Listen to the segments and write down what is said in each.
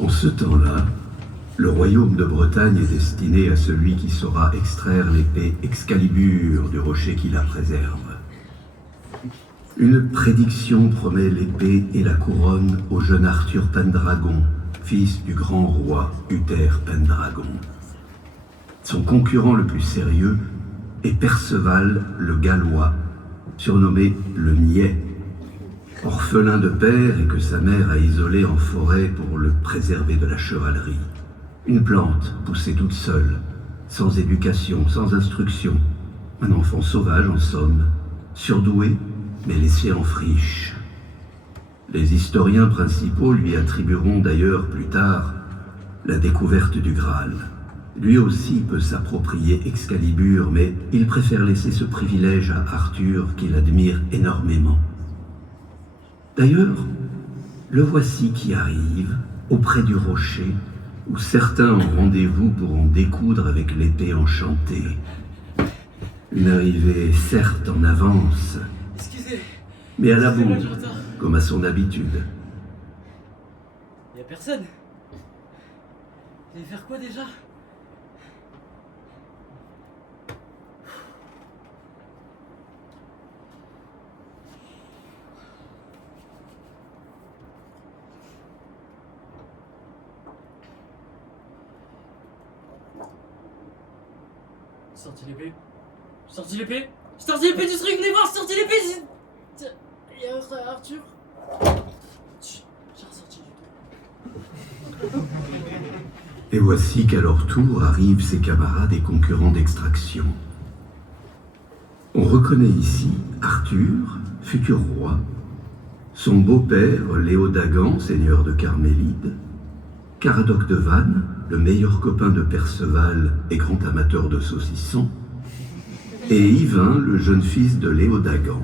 En ce temps-là, le royaume de Bretagne est destiné à celui qui saura extraire l'épée Excalibur du rocher qui la préserve. Une prédiction promet l'épée et la couronne au jeune Arthur Pendragon, fils du grand roi Uther Pendragon. Son concurrent le plus sérieux est Perceval le Gallois, surnommé le Niais, orphelin de père et que sa mère a isolé en forêt pour le préserver de la chevalerie. Une plante poussée toute seule, sans éducation, sans instruction. Un enfant sauvage en somme, surdoué mais laissé en friche. Les historiens principaux lui attribueront d'ailleurs plus tard la découverte du Graal. Lui aussi peut s'approprier Excalibur, mais il préfère laisser ce privilège à Arthur qu'il admire énormément. D'ailleurs, le voici qui arrive auprès du rocher où certains ont rendez-vous pour en découdre avec l'épée enchantée. Une arrivée certes en avance, mais à la bourre, comme à son habitude. Y'a personne. Vous allez faire quoi déjà? Sorti l'épée. Sorti l'épée. Sorti l'épée du truc, venez voir, sorti l'épée. Il y a Arthur. J'ai ressorti du tout. Et voici qu'à leur tour arrivent ses camarades et concurrents d'extraction. On reconnaît ici Arthur, futur roi, son beau-père Léodagan, seigneur de Carmélide, Caradoc de Vannes, le meilleur copain de Perceval et grand amateur de saucissons, et Yvain, le jeune fils de Léodagan.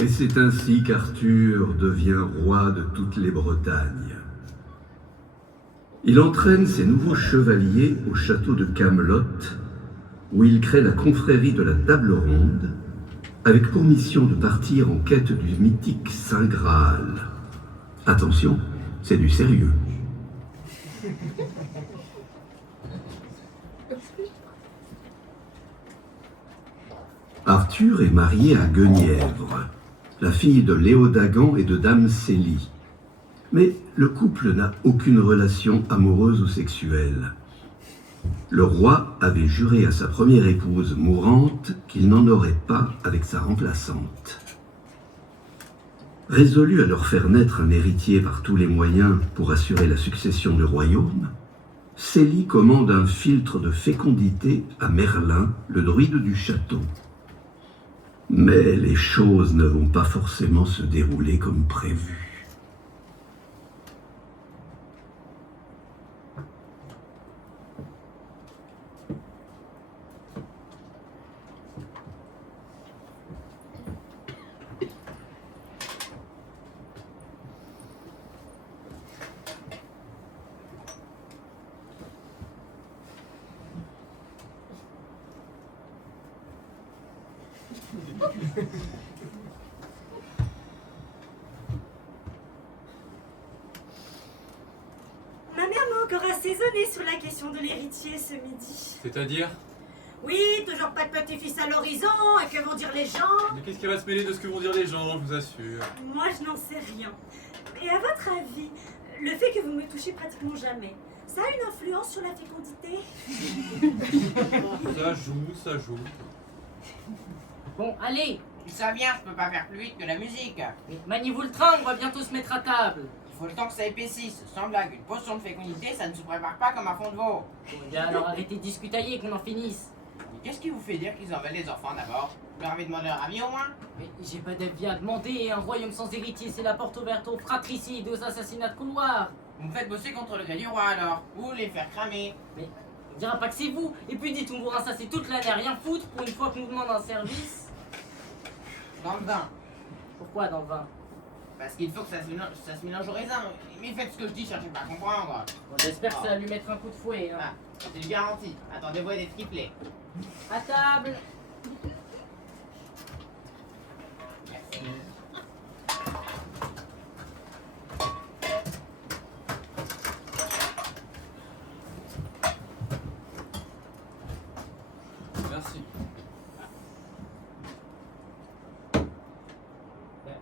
Et c'est ainsi qu'Arthur devient roi de toutes les Bretagnes. Il entraîne ses nouveaux chevaliers au château de Camelot, où il crée la confrérie de la Table Ronde, avec pour mission de partir en quête du mythique Saint Graal. Attention, c'est du sérieux. Arthur est marié à Guenièvre, la fille de Léodagan et de Dame Célie. Mais le couple n'a aucune relation amoureuse ou sexuelle. Le roi avait juré à sa première épouse mourante qu'il n'en aurait pas avec sa remplaçante. Résolu à leur faire naître un héritier par tous les moyens pour assurer la succession du royaume, Célie commande un filtre de fécondité à Merlin, le druide du château. Mais les choses ne vont pas forcément se dérouler comme prévu. Ma mère m'a encore assaisonné sur la question de l'héritier ce midi. C'est-à-dire? Oui, toujours pas de petit-fils à l'horizon, et que vont dire les gens? Mais qu'est-ce qui va se mêler de ce que vont dire les gens, je vous assure. Moi, je n'en sais rien. Et à votre avis, le fait que vous me touchez pratiquement jamais, ça a une influence sur la fécondité? Ça joue, ça joue. Bon, allez, Ça vient, je peux pas faire plus vite que la musique. mais maniez-vous le train, on va bientôt se mettre à table. Il faut le temps que ça épaississe. Sans blague, une potion de fécondité, ça ne se prépare pas comme un fond de veau. Bon, eh bien alors arrêtez de discutailler et qu'on en finisse. Mais qu'est-ce qui vous fait dire qu'ils en veulent les enfants d'abord? Vous leur avez demandé leur avis au moins? Mais j'ai pas d'avis à demander, un royaume sans héritier, c'est la porte ouverte aux fratricides et aux assassinats de couloir. Vous me faites bosser contre le gré du roi alors. Ou les faire cramer. Mais on dira pas que c'est vous, et puis dites on vous rinçasser toute l'année à rien foutre pour une fois qu'on vous demande un service. Dans le vin. Pourquoi dans le vin? Parce qu'il faut que ça se mélange au raisin. Mais faites ce que je dis, cherchez pas à comprendre. Bon, j'espère que ça va lui mettre un coup de fouet. Hein. Ah, c'est une garantie. Attendez-vous à des triplés. À table. Merci. Merci.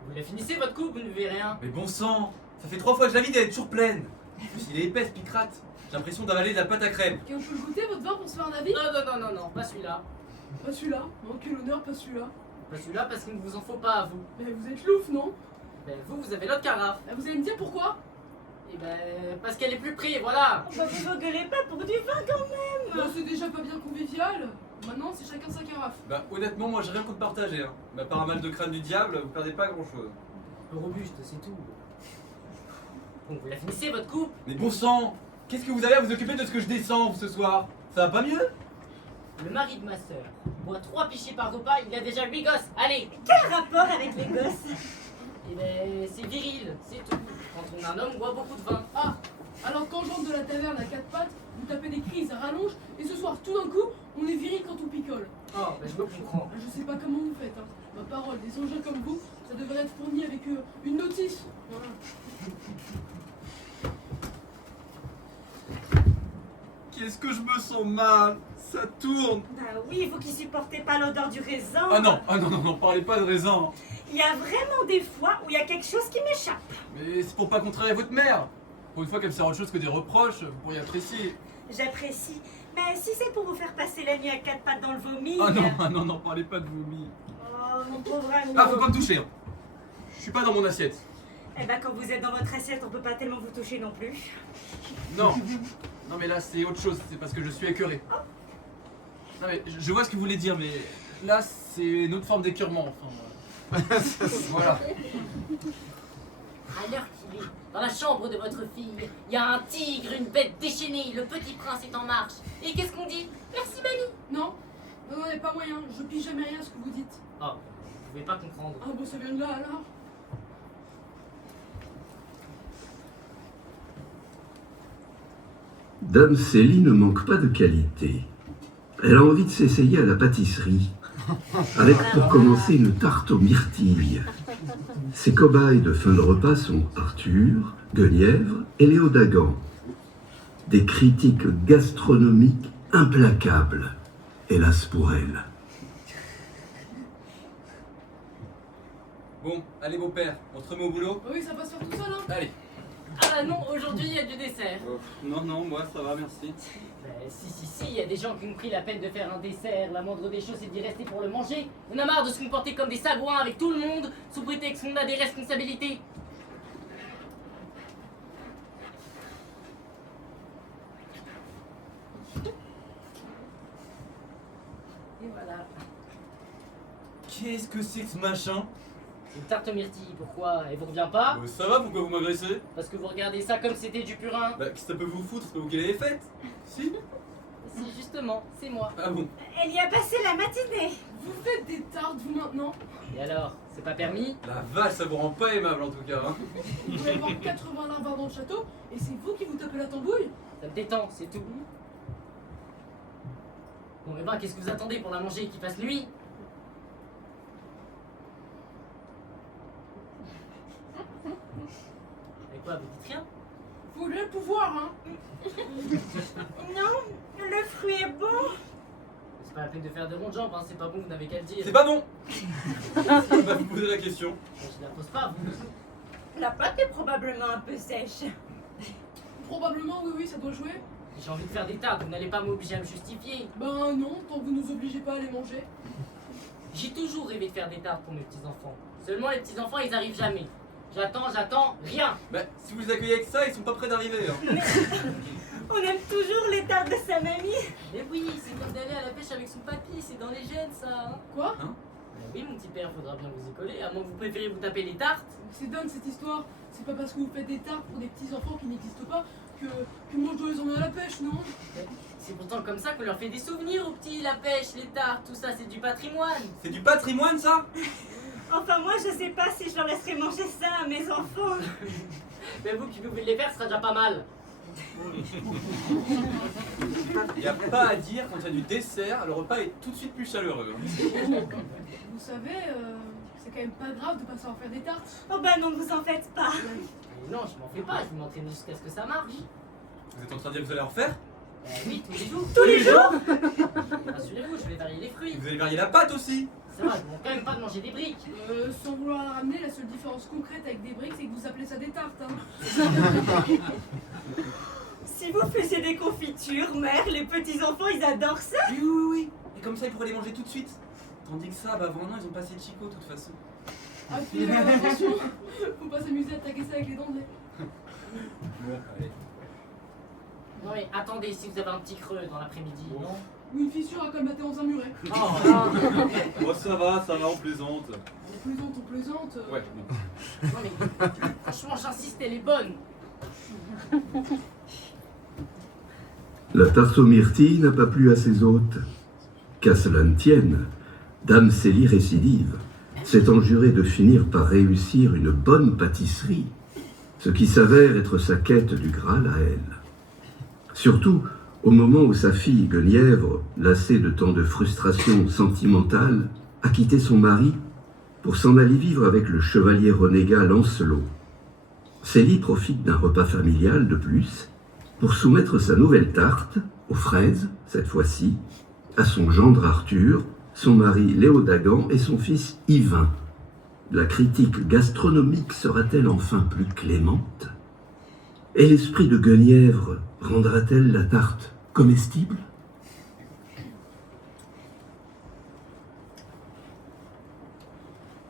Vous la finissez votre coupe, vous ne buvez rien. Mais bon sang, ça fait 3 fois que je la vide, elle est toujours pleine. En plus, il est épais, ce picrate. J'ai l'impression d'avaler de la pâte à crème. Et on peut le goûter votre vin pour se faire un avis? Non, pas celui-là. Pas celui-là. Non, quel honneur, pas celui-là. Pas celui-là parce qu'il ne vous en faut pas à vous. Mais vous êtes louf, non? Ben vous avez l'autre carafe. Ah, vous allez me dire pourquoi? Et ben parce qu'elle est plus prise, voilà. Bah, vous engueulez pas pour du vin quand même! Non, c'est déjà pas bien convivial. Maintenant, c'est chacun sa carafe. Bah honnêtement, moi j'ai rien contre partager. Hein. Mais à part un mal de crâne du diable, vous perdez pas grand chose. Le robuste, c'est tout. Bon, vous la finissez votre coupe? Mais bon sang, qu'est-ce que vous avez à vous occuper de ce que je descends vous, ce soir? Ça va pas mieux? Le mari de ma sœur boit 3 pichets par repas, il a déjà 8 gosses. Allez. Quel rapport avec les gosses? Et ben c'est viril, c'est tout. Quand on est un homme, on boit beaucoup de vin. Ah, alors quand je rentre de la taverne à 4 pattes, vous tapez des crises à rallonge, et ce soir, tout d'un coup, on est viril quand on picole. Oh, ben je me comprends. Ah, je sais pas comment vous faites, hein. Ma parole, des engins comme vous, ça devrait être fourni avec une notice. Voilà. Qu'est-ce que je me sens mal? Ça tourne. Bah oui, vous qui supportez pas l'odeur du raisin. Ah non, parlez pas de raisin. Il y a vraiment des fois où il y a quelque chose qui m'échappe. Mais c'est pour pas contrarier votre mère. Pour une fois qu'elle me sert autre chose que des reproches, vous pourriez apprécier. J'apprécie. Mais si c'est pour vous faire passer la nuit à 4 pattes dans le vomi. Ah non, parlez pas de vomi. Oh, mon pauvre ami. Ah, faut pas me toucher. Hein. Je suis pas dans mon assiette. Eh ben, quand vous êtes dans votre assiette, on peut pas tellement vous toucher non plus. Non. Non mais là c'est autre chose, c'est parce que je suis écœuré. Non mais je vois ce que vous voulez dire, mais là c'est une autre forme d'écœurement, enfin. Voilà. À l'heure qu'il est, dans la chambre de votre fille, il y a un tigre, une bête déchaînée, le petit prince est en marche. Et qu'est-ce qu'on dit? Merci mamie. Non, non, y a pas moyen, je pige jamais rien à ce que vous dites. Oh, vous pouvez pas comprendre. Ah bon, ça vient de là alors? Dame Célie ne manque pas de qualité. Elle a envie de s'essayer à la pâtisserie, avec pour commencer une tarte aux myrtilles. Ses cobayes de fin de repas sont Arthur, Guenièvre et Léo Dagan. Des critiques gastronomiques implacables, hélas pour elle. Bon, allez beau-père, on se remet au boulot? Ah oui, ça va se faire tout seul, hein? Allez. Ah bah non, aujourd'hui il y a du dessert. Non, moi ça va, merci. Si, il y a des gens qui ont pris la peine de faire un dessert. La moindre des choses c'est d'y rester pour le manger. On a marre de se comporter comme des sagouins avec tout le monde, sous prétexte qu'on a des responsabilités. Et voilà. Qu'est-ce que c'est que ce machin? Une tarte aux myrtilles, pourquoi? Elle vous revient pas? Ça va, pourquoi vous m'agressez? Parce que vous regardez ça comme c'était du purin. Bah, qu'est-ce que ça peut vous foutre? C'est pas vous qui l'avez faite? Si? Si, justement, c'est moi. Ah bon? Elle y a passé la matinée. Vous faites des tartes, vous, maintenant? Et alors, c'est pas permis? La vache, ça vous rend pas aimable en tout cas. Hein. Vous devez avoir 80 larvards dans le château, et c'est vous qui vous tapez la tambouille? Ça me détend, c'est tout. Bon, et ben, qu'est-ce que vous attendez pour la manger et qu'il fasse nuit? Et quoi, vous dites rien? Vous voulez le pouvoir, hein? Non, le fruit est bon. Est-ce pas la peine de faire de rondes jambes, hein. C'est pas bon, vous n'avez qu'à le dire. C'est pas bon. Bah, vous posez la question. Je la pose pas, vous. La pâte est probablement un peu sèche. Probablement, oui, ça doit jouer. J'ai envie de faire des tartes, vous n'allez pas m'obliger à me justifier. Ben non, tant que vous nous obligez pas à les manger. J'ai toujours rêvé de faire des tartes pour mes petits-enfants. Seulement les petits-enfants, ils arrivent jamais. J'attends, rien. Bah, si vous les accueillez avec ça, ils sont pas prêts d'arriver. Hein. On aime toujours les tartes de sa mamie. Mais oui, c'est comme d'aller à la pêche avec son papy, c'est dans les gènes ça. Hein. Quoi? Oui, mon petit père, faudra bien vous y coller, à moins que vous préférez vous taper les tartes. C'est dingue cette histoire. C'est pas parce que vous faites des tartes pour des petits enfants qui n'existent pas que moi je dois les emmener à la pêche, non? C'est pourtant comme ça qu'on leur fait des souvenirs aux petits, la pêche, les tartes, tout ça, c'est du patrimoine. C'est du patrimoine, ça? Enfin, moi, je sais pas si je leur laisserai manger ça à mes enfants. Mais vous qui pouvez les faire, ce sera déjà pas mal. Y a pas à dire, quand il y a du dessert, le repas est tout de suite plus chaleureux. Hein. Vous savez, c'est quand même pas grave de pas savoir faire des tartes. Oh bah non, ne vous en faites pas. Non, je m'en fais pas, je vais m'entraîner jusqu'à ce que ça marche. Vous êtes en train de dire que vous allez en refaire? Oui, tous les jours. Tous les jours? Rassurez-vous, je vais varier les fruits. Vous allez varier la pâte aussi? Ça va, je ne manque quand même pas de manger des briques. Sans vouloir la ramener, la seule différence concrète avec des briques, c'est que vous appelez ça des tartes, hein. Si vous faisiez des confitures, mère, les petits-enfants, ils adorent ça. Oui. Et comme ça, ils pourraient les manger tout de suite. Tandis que ça, bah avant un an, ils ont passé Chico de toute façon. Ah puis attention, faut pas s'amuser à taguer ça avec les dents de lait. Bon, allez. Non mais attendez, si vous avez un petit creux dans l'après-midi, non? Ou une fissure à colmater dans un muret. Oh, ça va, on plaisante. On plaisante. Ouais. Non mais, franchement, j'insiste, elle est bonne. La tarte aux myrtilles n'a pas plu à ses hôtes. Qu'à cela ne tienne, Dame Célie récidive, s'étant jurée de finir par réussir une bonne pâtisserie, ce qui s'avère être sa quête du Graal à elle. Surtout au moment où sa fille Guenièvre, lassée de tant de frustrations sentimentales, a quitté son mari pour s'en aller vivre avec le chevalier renégat Lancelot. Célie profite d'un repas familial de plus pour soumettre sa nouvelle tarte, aux fraises, cette fois-ci, à son gendre Arthur, son mari Léodagan et son fils Yvain. La critique gastronomique sera-t-elle enfin plus clémente? Et l'esprit de Guenièvre rendra-t-elle la tarte comestible?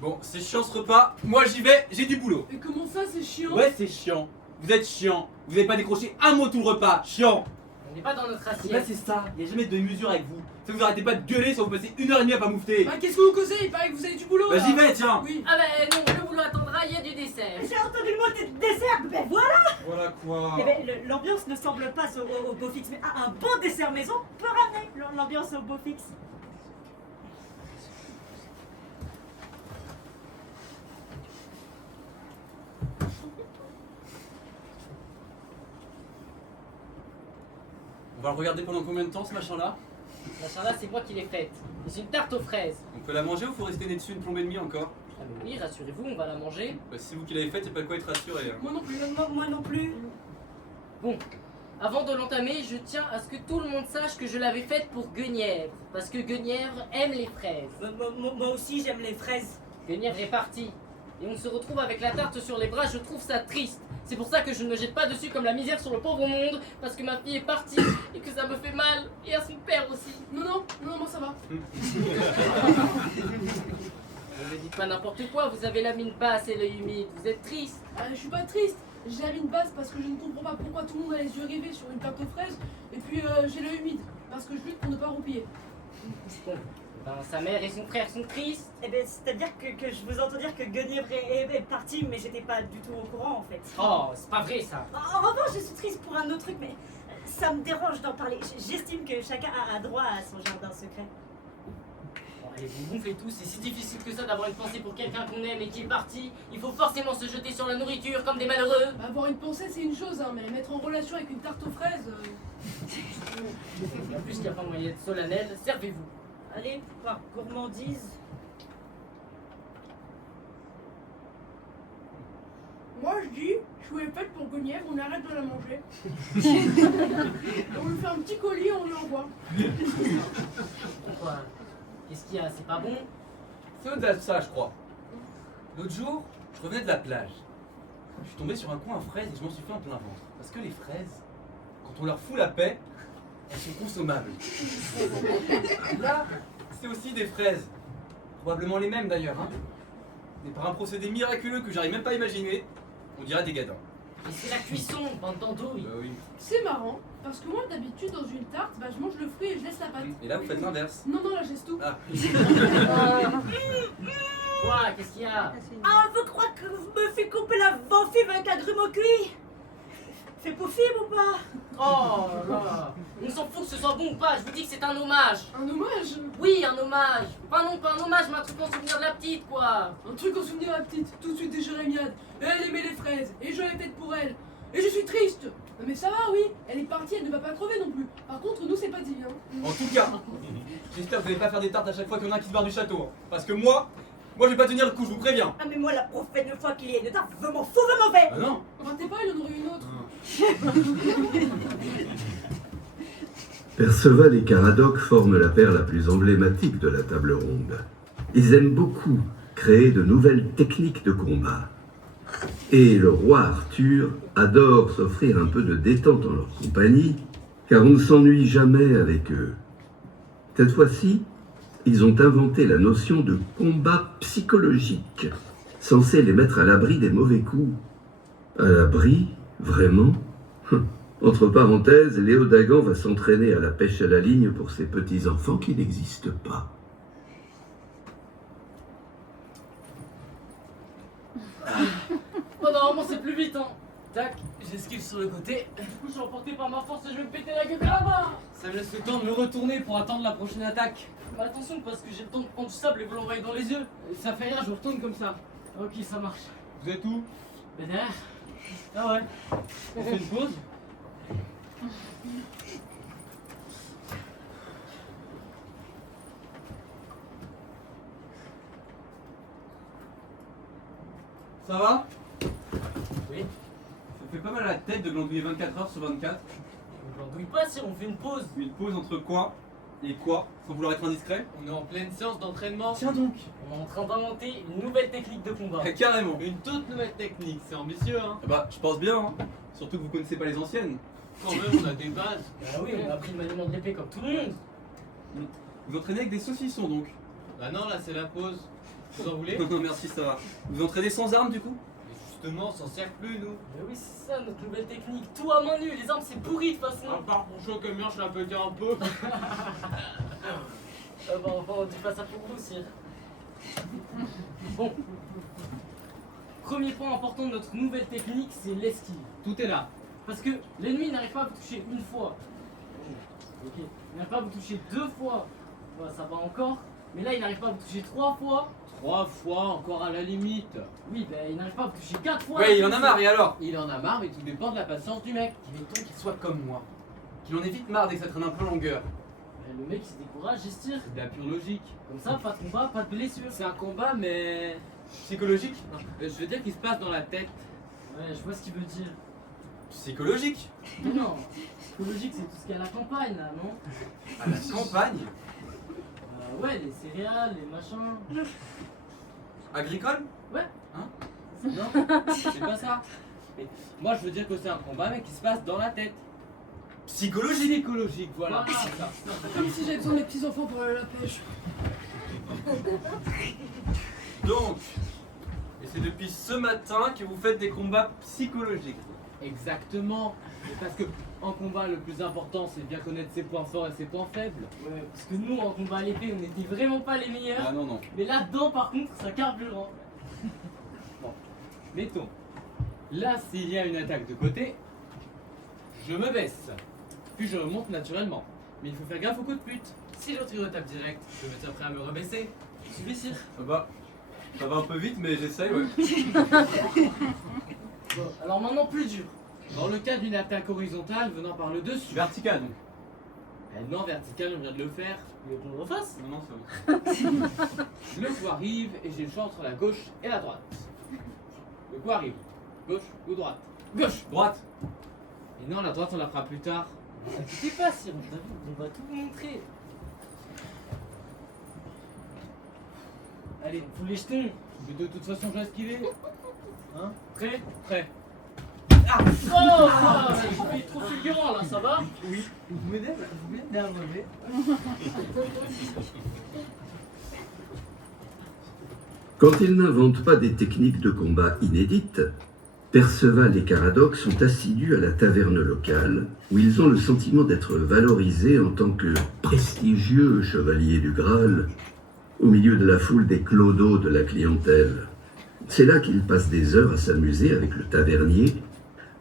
Bon, c'est chiant ce repas. Moi j'y vais, j'ai du boulot. Et comment ça, c'est chiant? Ouais, c'est chiant. Vous êtes chiant. Vous n'avez pas décroché un mot tout le repas. Chiant. On n'est pas dans notre Bah assiette. c'est ça. Il n'y a jamais de mesure avec vous. Si vous arrêtez pas de gueuler, ça vous passez 1h30 à pas moufter. Bah qu'est-ce que vous causez? Il paraît que vous avez du boulot. Bah là. j'y vais, tiens. Oui. Ah ben non, le boulot attendra, il y a du dessert. J'ai entendu le mot de dessert. Ben voilà. Voilà quoi. Eh ben, l'ambiance ne semble pas au beau fixe, mais un bon dessert maison peut ramener l'ambiance au beau fixe. On va le regarder pendant combien de temps ce machin-là? Machin-là, c'est moi qui l'ai faite. C'est une tarte aux fraises. On peut la manger ou faut rester né dessus une plombée et demie encore? Ah mais oui, rassurez-vous, on va la manger. Bah si c'est vous qui l'avez faite, y'a pas de quoi être rassuré. Hein. Moi non plus. Moi non plus. Bon, avant de l'entamer, je tiens à ce que tout le monde sache que je l'avais faite pour Guenièvre. Parce que Guenièvre aime les fraises. Moi aussi, j'aime les fraises. Guenièvre est partie. Et on se retrouve avec la tarte sur les bras, je trouve ça triste. C'est pour ça que je ne me jette pas dessus comme la misère sur le pauvre monde, parce que ma fille est partie et que ça me fait mal, et à son père aussi. Non, moi ça va. Ne me dites pas n'importe quoi, vous avez la mine basse et l'œil humide, vous êtes triste. Je suis pas triste. J'ai la mine basse parce que je ne comprends pas pourquoi tout le monde a les yeux rivés sur une tarte aux fraises. Et puis j'ai l'œil humide parce que je lutte pour ne pas roupiller. Bon, ben, sa mère et son frère sont tristes. Eh ben, c'est-à-dire que je vous entends dire que Guenièvre est partie, mais j'étais pas du tout au courant en fait. Oh, c'est pas vrai ça. En revanche, je suis triste pour un autre truc, mais ça me dérange d'en parler. J'estime que chacun a droit à son jardin secret. Bon, allez, vous gonflez tous, c'est si difficile que ça d'avoir une pensée pour quelqu'un qu'on aime et qui est parti. Il faut forcément se jeter sur la nourriture comme des malheureux. Avoir une pensée c'est une chose, hein, mais mettre en relation avec une tarte aux fraises. En plus, il n'y a pas moyen d'être solennel, servez-vous. Allez, par gourmandise. Moi je dis, chou est faite pour Guenièvre, on arrête de la manger. On lui fait un petit colis et on lui envoie. Pourquoi? Qu'est-ce qu'il y a? C'est pas bon? C'est au-delà de ça, je crois. L'autre jour, je revenais de la plage. Je suis tombé sur un coin à fraises et je m'en suis fait un plein ventre. Parce que les fraises, quand on leur fout la paix, elles sont consommables. Là, c'est aussi des fraises. Probablement les mêmes d'ailleurs. Hein. Mais par un procédé miraculeux que j'arrive même pas à imaginer, on dirait des gadins. Mais c'est la cuisson, bande d'andouilles. Bah oui. C'est marrant, parce que moi d'habitude dans une tarte, bah, je mange le fruit et je laisse la pâte. Et là, vous faites l'inverse. Non, non, là je laisse tout. Ah. Quoi? Qu'est-ce qu'il y a? Ah, vous croyez que vous me faites couper la venfive avec l'agrumes cuit? C'est possible ou pas? Oh là! On s'en fout que ce soit bon ou pas, je vous dis que c'est un hommage! Un hommage? Oui, un hommage! Pas non, pas un hommage, mais un truc en souvenir de la petite, quoi! Un truc en souvenir à la petite, tout de suite des jérémiades. Elle aimait les fraises, et je l'ai faite pour elle. Et je suis triste. Mais ça va, oui, elle est partie, elle ne va pas crever non plus. Par contre, nous, c'est pas dit, hein. En tout cas, j'espère que vous n'allez pas faire des tartes à chaque fois qu'il y en a un qui se barre du château. Hein. Parce que moi, je vais pas tenir le coup, je vous préviens. Ah, mais moi, la prochaine fois qu'il y ait une tarte, je m'en fous, je m'en vais. Ah non. Ratez pas, il en aurait une autre. Perceval et Caradoc forment la paire la plus emblématique de la table ronde. Ils aiment beaucoup créer de nouvelles techniques de combat. Et le roi Arthur adore s'offrir un peu de détente en leur compagnie, car on ne s'ennuie jamais avec eux. Cette fois-ci, ils ont inventé la notion de combat psychologique, censé les mettre à l'abri des mauvais coups. À l'abri? Vraiment? Entre parenthèses, Léo Dagan va s'entraîner à la pêche à la ligne pour ses petits-enfants qui n'existent pas. Oh non, c'est plus vite, hein! Tac, j'esquive sur le côté. Du coup, je suis emporté par ma force et je vais me péter la gueule là-bas! Ça me laisse le temps de me retourner pour attendre la prochaine attaque. Mais attention, parce que j'ai le temps de prendre du sable et vous l'envoyer dans les yeux. Ça fait rien, je retourne comme ça. Ok, ça marche. Vous êtes où? Mais derrière. Ah ouais. On fait une pause? Ça va? Oui. Ça fait pas mal à la tête de glandouiller 24 heures sur 24. On n'endouille pas si on fait une pause. Une pause entre quoi et quoi? Sans vouloir être indiscret? On est en pleine séance d'entraînement. Tiens donc. On est en train d'inventer une nouvelle technique de combat. Carrément. Une toute nouvelle technique, c'est ambitieux hein. Bah, je pense bien. Hein. Surtout que vous connaissez pas les anciennes. Quand même, on a des bases. Ah oui, on a appris le maniement de l'épée comme tout le monde. Vous entraînez avec des saucissons donc? Bah non, là c'est la pause. Vous en voulez? Non, merci, ça va. Vous entraînez sans armes du coup? Mais justement, on s'en sert plus nous. Mais oui, c'est ça notre nouvelle technique. Tout à main nue, les armes c'est pourri de toute façon. À part pour chaud comme je l'ai un peu dit un peu. Ah bah, on dit pas ça pour vous, sire. Bon. Premier point important de notre nouvelle technique, c'est l'esquive. Tout est là. Parce que l'ennemi n'arrive pas à vous toucher une fois. Ok. Il n'arrive pas à vous toucher deux fois. Ouais, ça va encore. Mais là, il n'arrive pas à vous toucher trois fois. 3 fois encore à la limite. Oui, ben il n'arrive pas à vous toucher quatre fois. Ouais, il en a marre et alors? Il en a marre, mais tout dépend de la patience du mec. Mettons qu'il soit comme moi. Qu'il en ait vite marre dès que ça traîne un peu en longueur. Ben, le mec il se décourage, j'estire. C'est de la pure logique. Comme ça, pas de combat, pas de blessure. C'est un combat, mais. Psychologique? Je veux dire qu'il se passe dans la tête. Ouais, je vois ce qu'il veut dire. Psychologique? Mais non, psychologique c'est tout ce qu'il y a à la campagne là, non? À la campagne? Ouais, les céréales, les machins. Agricole? Non, c'est pas ça. Mais moi, je veux dire que c'est un combat, mais qui se passe dans la tête. Psychologique? Psychologique, voilà. Voilà. c'est ça. Comme si j'avais besoin de mes petits-enfants pour aller à la pêche. Donc, et c'est depuis ce matin que vous faites des combats psychologiques. Exactement. Mais parce que en combat, le plus important, c'est de bien connaître ses points forts et ses points faibles. Ouais, parce que nous en combat à l'épée, on n'était vraiment pas les meilleurs. Ah non, non. Mais là-dedans, par contre, ça carbure. Hein. Mettons, là, s'il y a une attaque de côté, je me baisse. Puis je remonte naturellement. Mais il faut faire gaffe au coup de pute. Si l'autre il tape direct, je me tiens prêt à me rebaisser. Suivez, sire. Ça va un peu vite, mais j'essaye, ouais. Bon, alors maintenant, plus dur. Dans le cas d'une attaque horizontale venant par le dessus. Vertical, donc. Non, vertical, on vient de le faire. Le qu'on le refasse. Non, non, c'est bon. Le coup arrive et j'ai le choix entre la gauche et la droite. Le coup arrive. Gauche ou droite? Gauche, droite. Et non, la droite, on la fera plus tard. Ne vous inquiétez pas, Sir, on va tout vous montrer. Allez, on fout les jetons. Mais de toute façon, je vais esquiver. Hein? Prêt? Prêt. Oh, je suis trop fulgurant là, ça va? Oui. Vous m'aidez à me relever. Quand ils n'inventent pas des techniques de combat inédites, Perceval et Caradoc sont assidus à la taverne locale, où ils ont le sentiment d'être valorisés en tant que prestigieux chevaliers du Graal, au milieu de la foule des clodos de la clientèle. C'est là qu'ils passent des heures à s'amuser avec le tavernier,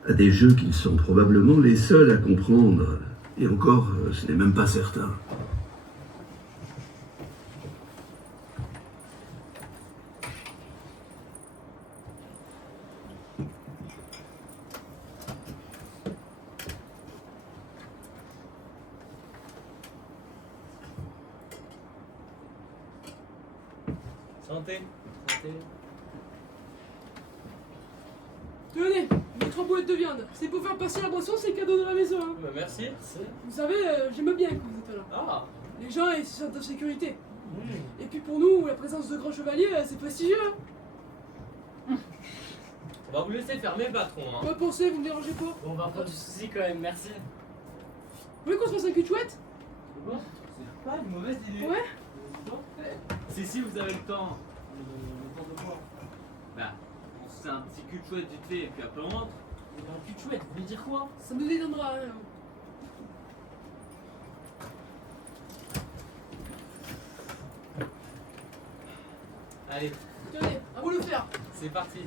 à des jeux qu'ils sont probablement les seuls à comprendre. Et encore, ce n'est même pas certain. Santé. Santé. Tenez, mes 3 boulettes de viande. C'est pour faire passer la boisson, c'est cadeau de la maison. Hein. Bah, merci. Vous savez, j'aime bien quand vous êtes là. Ah. Les gens, ils se sentent en sécurité. Mmh. Et puis pour nous, la présence de grands chevaliers, c'est prestigieux. Hein. On va vous laisser fermer, patron. Hein. Pas pensez, vous me dérangez pas. Bon, on va pas de soucis quand même, merci. Vous voulez qu'on se fasse un cul de chouette? C'est pas une mauvaise idée. Ouais. Si, vous avez le temps. Le temps de quoi? Bah, on se fait un petit cul de chouette vite fait, et puis après on rentre. Un cul de chouette, vous voulez dire quoi? Ça nous détendra. Hein. Allez, Tenez, à vous le faire. c'est parti.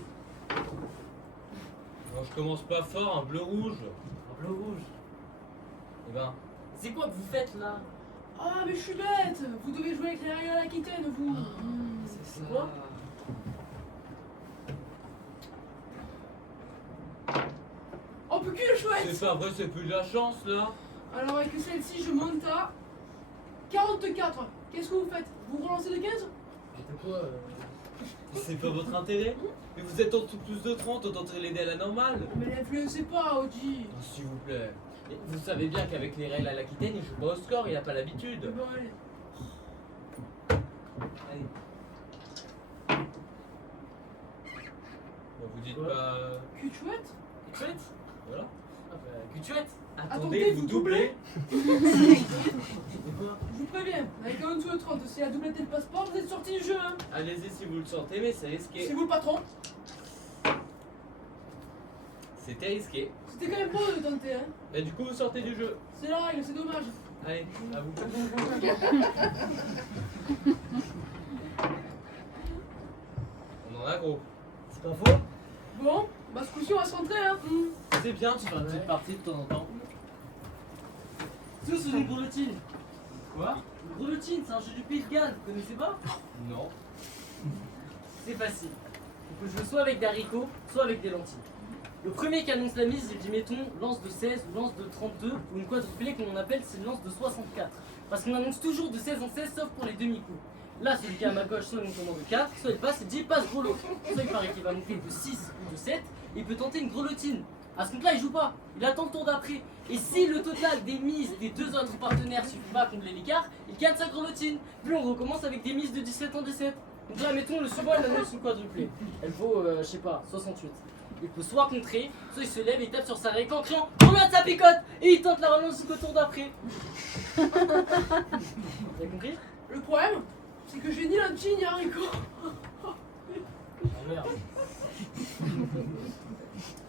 Non, je commence pas fort, un bleu-rouge. Un bleu rouge. Eh ben, C'est quoi que vous faites là? Ah, mais je suis bête. Vous devez jouer avec les règles à l'Aquitaine, vous. C'est quoi? Oh, peu cul de chouette. c'est pas vrai, c'est plus de la chance là. Alors avec celle-ci, je monte à 44. Qu'est-ce que vous faites? Vous relancez de 15? De quoi C'est pas votre intérêt. Mais vous êtes en tout plus de 30, autant l'aider à la normale. Mais l'influencez pas, Oji. Oh, s'il vous plaît. Et vous savez bien qu'avec les règles à l'Aquitaine, il joue pas au score, il a pas l'habitude. Bon, allez. Allez. Bon, vous dites Quoi? pas. Cul de chouette? Cul de chouette? Voilà. Ah bah, cul de chouette. Attendez, vous doublez. C'est quoi? Je vous préviens, avec un dessous de 30, si la doublette et le passeport, vous êtes sortis du jeu, hein. Allez-y si vous le sentez, mais c'est risqué. C'est vous le patron. C'était risqué. C'était quand même beau de tenter, hein. Mais du coup, vous sortez du jeu. C'est la règle, c'est dommage. Allez, à vous. On en a gros. C'est pas faux? Bon, bah ce coup-ci, on va se rentrer, hein. C'est bien, tu fais une petite partie de temps en temps. Tous sous une grelottine. Quoi? Une grelottine, c'est un jeu du Pays de Galles, vous connaissez pas? Non. C'est facile. On peut jouer soit avec des haricots, soit avec des lentilles. Le premier qui annonce la mise, il dit mettons lance de 16 ou lance de 32 ou une quadruplée comme on appelle, c'est une lance de 64. Parce qu'on annonce toujours de 16 en 16 sauf pour les demi-coups. Là, celui qui est à ma gauche, soit il monte au nombre de 4, soit il passe et dit passe gros lot. Soit il paraît qu'il va monter de 6 ou de 7, et il peut tenter une grelottine. À ce compte-là, il joue pas, il attend le tour d'après. Et si le total des mises des deux autres partenaires suffit pas à combler l'écart, il gagne sa grelottine. Puis on recommence avec des mises de 17 en 17. Donc là, mettons, le suivant, il annonce une quadruplée. Elle vaut, je sais pas, 68. Il peut soit contrer, soit il se lève et tape sur sa règle en criant combien ça picote, et il tente la relance jusqu'au tour d'après. Vous avez compris? Le problème, c'est que j'ai ni lentilles ni haricots. Oh merde.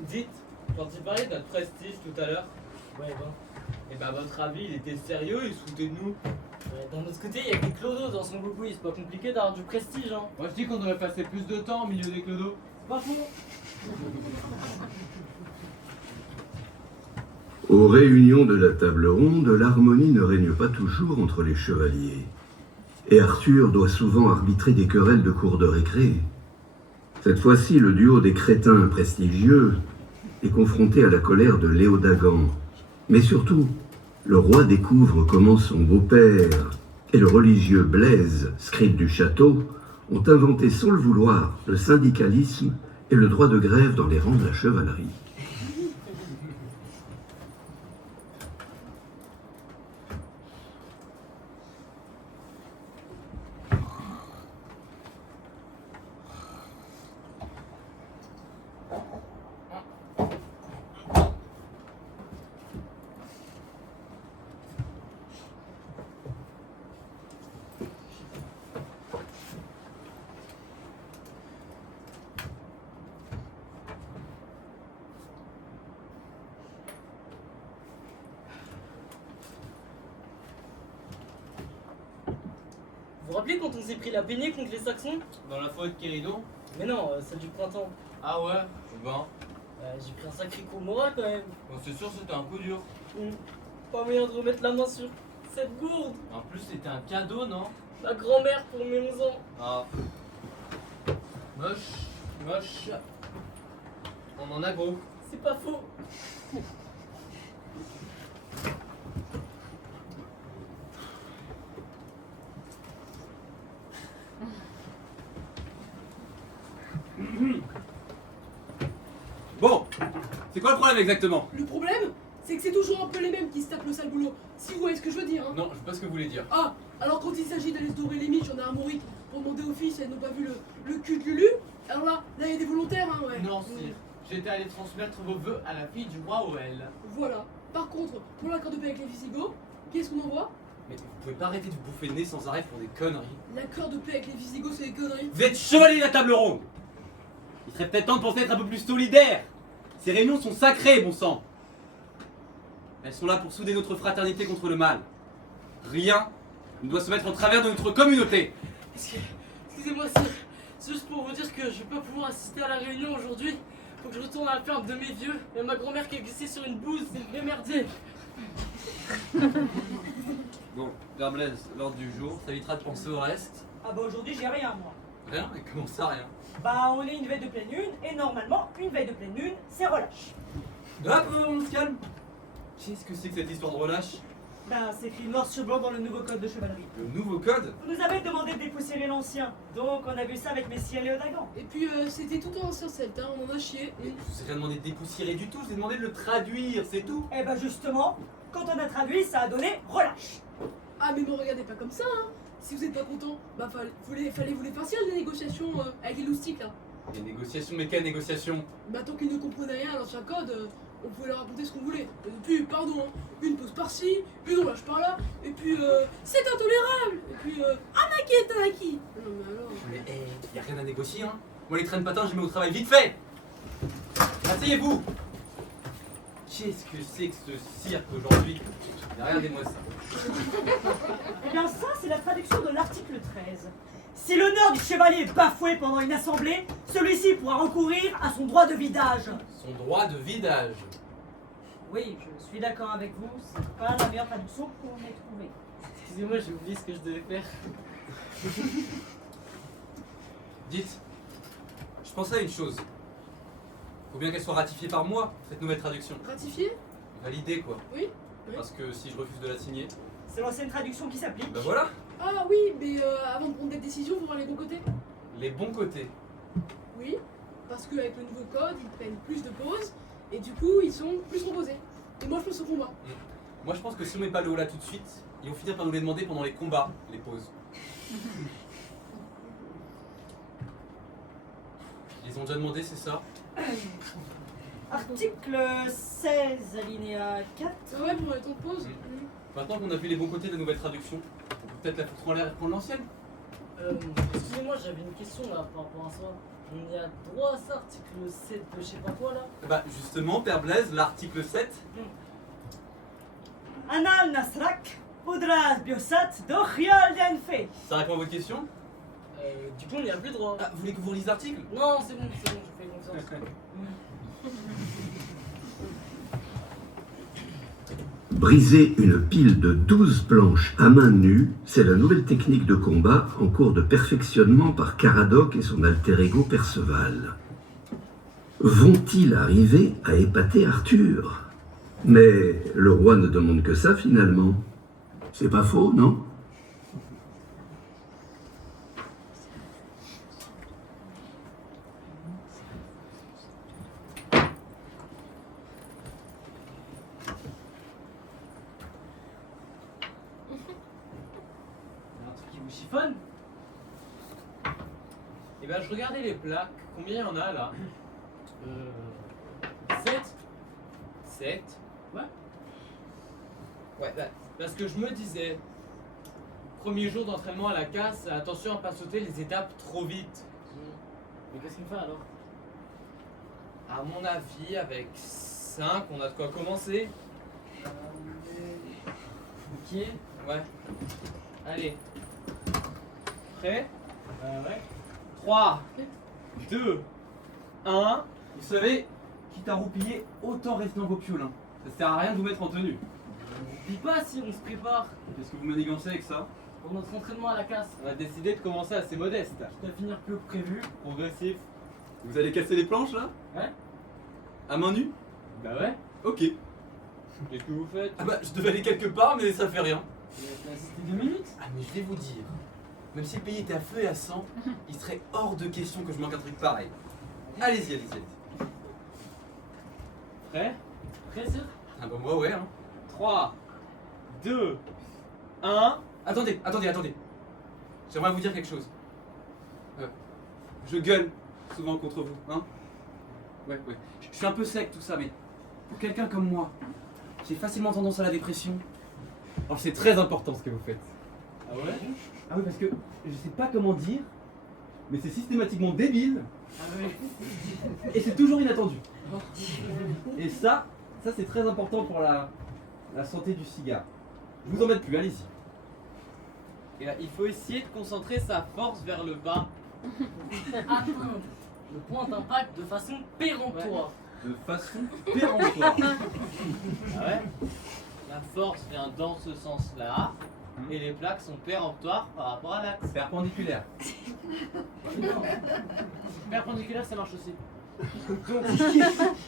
Dites, quand il parlait de notre prestige tout à l'heure, Ouais, bon. et ben votre avis, il était sérieux, il se foutait de nous. D'un autre côté, il y a que des clodos dans son boubouille, c'est pas compliqué d'avoir du prestige, hein. Moi je dis qu'on devrait passer plus de temps au milieu des clodos. C'est pas faux. Aux réunions de la table ronde, l'harmonie ne règne pas toujours entre les chevaliers. Et Arthur doit souvent arbitrer des querelles de cour de récré. Cette fois-ci, le duo des crétins prestigieux est confronté à la colère de Léodagan. Mais surtout, le roi découvre comment son beau-père et le religieux Blaise, scribe du château, ont inventé sans le vouloir le syndicalisme et le droit de grève dans les rangs de la chevalerie. Vous vous rappelez quand on s'est pris la baignée contre les Saxons? Dans la forêt de Kéridon? Mais non, celle du printemps. Ah ouais? Ben, J'ai pris un sacré coup moral quand même. bon, c'est sûr c'était un coup dur. Pas moyen de remettre la main sur cette gourde. En plus c'était un cadeau, non? Ma grand-mère pour mes 11 ans. Ah. Moche, moche. On en a gros. C'est pas faux. Bon, c'est quoi le problème exactement? Le problème, c'est que c'est toujours un peu les mêmes qui se tapent le sale boulot. Si vous voyez ce que je veux dire, hein. Non, je sais pas ce que vous voulez dire. Ah, alors quand il s'agit d'aller se dorer les miches en armorique pour demander aux filles si elles n'ont pas vu le cul de Lulu, alors là il y a des volontaires, hein, ouais. Non, sire. J'étais allé transmettre vos vœux à la fille du roi Oel. Voilà. Par contre, pour l'accord de paix avec les Visigoths, qu'est-ce qu'on envoie? Mais vous pouvez pas arrêter de vous bouffer le nez sans arrêt pour des conneries. L'accord de paix avec les Visigoths, c'est des conneries. Vous êtes chevalier de la table ronde. Il serait peut-être temps de penser à être un peu plus solidaire. Ces réunions sont sacrées, bon sang. Elles sont là pour souder notre fraternité contre le mal. Rien ne doit se mettre en travers de notre communauté. Excusez-moi, c'est juste pour vous dire que je vais pas pouvoir assister à la réunion aujourd'hui. Faut que je retourne à la ferme de mes vieux. Et ma grand-mère qui est glissée sur une bouse, c'est le vrai merdier. Bon, Père Blaise, l'ordre du jour, ça évitera de penser au reste. Ah bah aujourd'hui j'ai rien moi. Rien? Mais comment ça, rien? Bah on est une veille de pleine lune et normalement une veille de pleine lune c'est relâche. Hop, on se calme. Qu'est-ce que c'est que cette histoire de relâche? Bah c'est écrit noir sur blanc dans le nouveau code de chevalerie. Le nouveau code? Vous nous avez demandé de dépoussiérer l'ancien, donc on a vu ça avec Messire Léodagan. Et puis c'était tout en ancien celte, hein, on en a chié. Mais je vous ai rien demandé de dépoussiérer du tout, je vous ai demandé de le traduire, c'est tout. Et bah justement, quand on a traduit ça a donné relâche. Ah mais me regardez pas comme ça, hein. Si vous êtes pas content, bah fallait vous les faire les négociations avec les loustiques là. Les négociations, mais quelles négociations? Bah tant qu'ils ne comprenaient rien à l'ancien code, on pouvait leur raconter ce qu'on voulait. Et puis, pardon, hein, une pause par-ci, une on lâche par-là, et puis c'est intolérable, et puis Anaki est Anaki. Non mais alors... Mais y a rien à négocier, hein. Moi les traînes patins, je les mets au travail vite fait. Asseyez-vous. Qu'est-ce que c'est que ce cirque aujourd'hui? Regardez-moi ça. Eh bien ça c'est la traduction de l'article 13. Si l'honneur du chevalier est bafoué pendant une assemblée, celui-ci pourra recourir à son droit de vidage. Son droit de vidage. Oui, je suis d'accord avec vous, c'est pas la meilleure traduction qu'on ait trouvée. Excusez-moi, j'ai oublié ce que je devais faire. Dites, je pensais à une chose. Faut bien qu'elle soit ratifiée par moi, cette nouvelle traduction. Ratifié? Validée, quoi. Oui. Parce que si je refuse de la signer, C'est l'ancienne traduction qui s'applique. bah voilà, Ah oui, mais avant de prendre des décisions, faut voir les bons côtés. les bons côtés. Oui, parce qu'avec le nouveau code, ils prennent plus de pauses, et du coup, ils sont plus reposés. Et moi, je pense au combat. Moi je pense que si on met pas le haut là tout de suite, ils vont finir par nous les demander pendant les combats, les pauses. Ils ont déjà demandé, c'est ça? Article 16, alinéa 4. Ah ouais, pour les temps de pause. Maintenant qu'on a vu les bons côtés de la nouvelle traduction, on peut peut-être la foutre en l'air et prendre l'ancienne. Excusez-moi, j'avais une question là par rapport à ça. On y a droit à ça, article 7 de je sais pas quoi là. Bah justement, Père Blaise, l'article 7. Anal Nasrak, Podras Biosat, Dochial Denfe. Ça répond à votre question? Du coup, on y a plus droit. Ah, vous voulez que vous relise l'article? Non, c'est bon, je fais confiance. Briser une pile de 12 planches à main nue, c'est la nouvelle technique de combat en cours de perfectionnement par Caradoc et son alter ego Perceval. Vont-ils arriver à épater Arthur? Mais le roi ne demande que ça finalement. C'est pas faux, non? vous chiffonne. Et ben je regardais les plaques, combien il y en a là? 7. 7. Ouais. Ouais, bah, parce que je me disais, premier jour d'entraînement à la casse, attention à pas sauter les étapes trop vite. Mais qu'est-ce qu'il me fait alors? À mon avis, avec 5, on a de quoi commencer. Ok. Ouais. Allez. Prêt? Ouais. 3, 2, 1. Vous savez, quitte à roupiller, autant rester dans vos pioles. Hein. Ça sert à rien de vous mettre en tenue. Oublie pas si on se prépare Qu'est-ce que vous manigancez avec ça? pour notre entraînement à la casse. On a décidé de commencer assez modeste. Tu dois finir plus haut que prévu. Progressif. Vous allez casser les planches là? Ouais. À main nue? Bah ouais. Ok. Qu'est-ce que vous faites? Ah bah je devais aller quelque part mais ça fait rien. C'était 2 minutes. Ah mais je vais vous dire, même si le pays était à feu et à sang, il serait hors de question que je manque un truc pareil. Allez-y, allez-y. Prêt? Très sûr. Ah bah moi ouais hein. 3, 2, 1. Attendez. J'aimerais vous dire quelque chose. Je gueule souvent contre vous, hein? Ouais. Je suis un peu sec tout ça, mais pour quelqu'un comme moi, j'ai facilement tendance à la dépression. Alors c'est très important ce que vous faites. Ah ouais? Ah oui, parce que je sais pas comment dire, mais c'est systématiquement débile Ah ouais. et c'est toujours inattendu. Et ça c'est très important pour la santé du cigare. Je vous embête plus, allez-y. Et là, il faut essayer de concentrer sa force vers le bas. Atteindre le point d'impact de façon péremptoire. De façon péremptoire. Ah ouais. La force vient dans ce sens-là, et les plaques sont péremptoires par rapport à l'axe. Perpendiculaire. Perpendiculaire, ça marche aussi. Donc,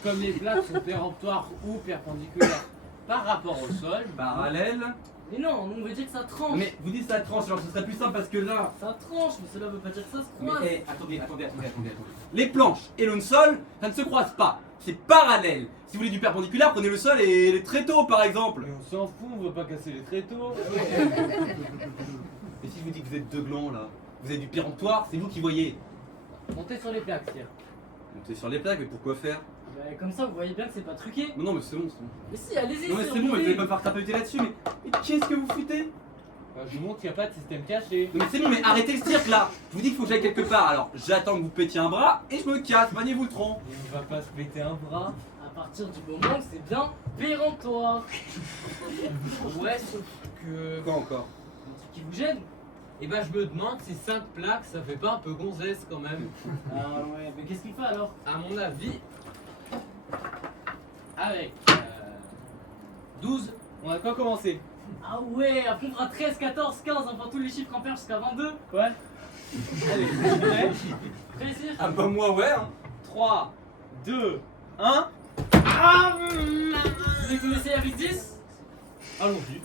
comme les plaques sont péremptoires ou perpendiculaires par rapport au sol, Parallèle. Mais non, on veut dire que ça tranche. Mais vous dites ça tranche, alors ce serait plus simple parce que là. Ça tranche, mais cela veut pas dire que ça se Mais croise. attendez. Les planches et le sol, ça ne se croise pas. C'est parallèle. Si vous voulez du perpendiculaire, prenez le sol et les tréteaux par exemple. mais on s'en fout, on veut pas casser les tréteaux. Et si je vous dis que vous êtes deux glands là, vous avez du péremptoire, c'est vous qui voyez. Montez sur les plaques, tiens. Montez sur les plaques, mais pourquoi faire? Bah, comme ça, vous voyez bien que c'est pas truqué. Non mais c'est bon. Mais si, allez-y, Non mais c'est bon, mais vous allez pas me faire tapoter là-dessus, mais qu'est-ce que vous foutez? Bah, je vous montre qu'il n'y a pas de système caché. Non mais c'est bon, mais arrêtez le cirque là. Je vous dis qu'il faut que j'aille quelque part, alors j'attends que vous pétiez un bras et je me casse, maniez-vous le tronc. On va pas se péter un bras. À partir du moment où c'est bien péremptoire. Ouais, sauf que... Quoi encore? Un truc qui vous gêne. Et bah je me demande si 5 plaques, ça fait pas un peu gonzesse quand même. Ah ouais, mais qu'est-ce qu'il fait alors? À mon avis, avec 12, on a quoi commencer? Ah ouais, après on fera 13, 14, 15, enfin tous les chiffres impairs jusqu'à 22. Ouais. Allez, prêt? Prêt, Cyr? Ah bah moi ouais hein. 3, 2, 1. Vous voulez commencer avec 10? Allons-y.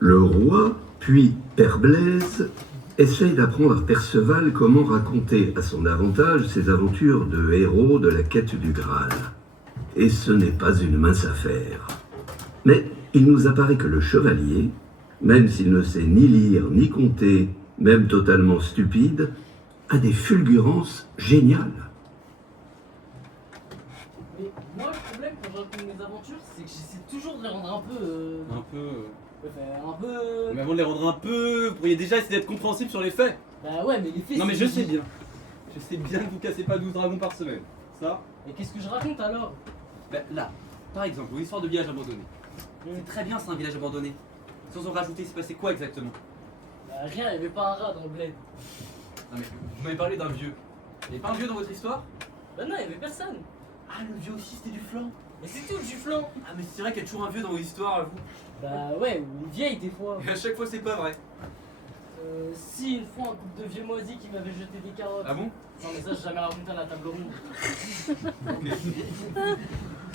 Le roi, puis Père Blaise, essaye d'apprendre à Perceval comment raconter à son avantage ses aventures de héros de la quête du Graal. Et ce n'est pas une mince affaire. Mais il nous apparaît que le chevalier, même s'il ne sait ni lire ni compter, même totalement stupide, a des fulgurances géniales. Mais moi, le problème quand je raconte mes aventures, c'est que j'essaie toujours de les rendre un peu. Un peu. Mais avant de les rendre un peu, vous pourriez déjà essayer d'être compréhensible sur les faits. Bah ouais, mais les faits. Non mais c'est- je sais bien. Je sais bien que vous cassez pas 12 dragons par semaine. Ça. Et qu'est-ce que je raconte alors? Bah, là, par exemple, vos histoires de village abandonné. C'est très bien, c'est un village abandonné. Sans en rajouter, il s'est passé quoi exactement? Bah rien, il y avait pas un rat dans le bled. Non mais vous m'avez parlé d'un vieux. Il n'y a pas un vieux dans votre histoire? Bah non, il y avait personne. Ah, le vieux aussi, c'était du flanc. Et c'est tout, du flanc. Ah, mais c'est vrai qu'il y a toujours un vieux dans vos histoires, à vous. Bah ouais, ou une vieille des fois. Et à chaque fois, c'est pas vrai. Si, une fois, un couple de vieux moisis qui m'avait jeté des carottes. Ah bon? Non mais ça, j'ai jamais raconté à la table ronde.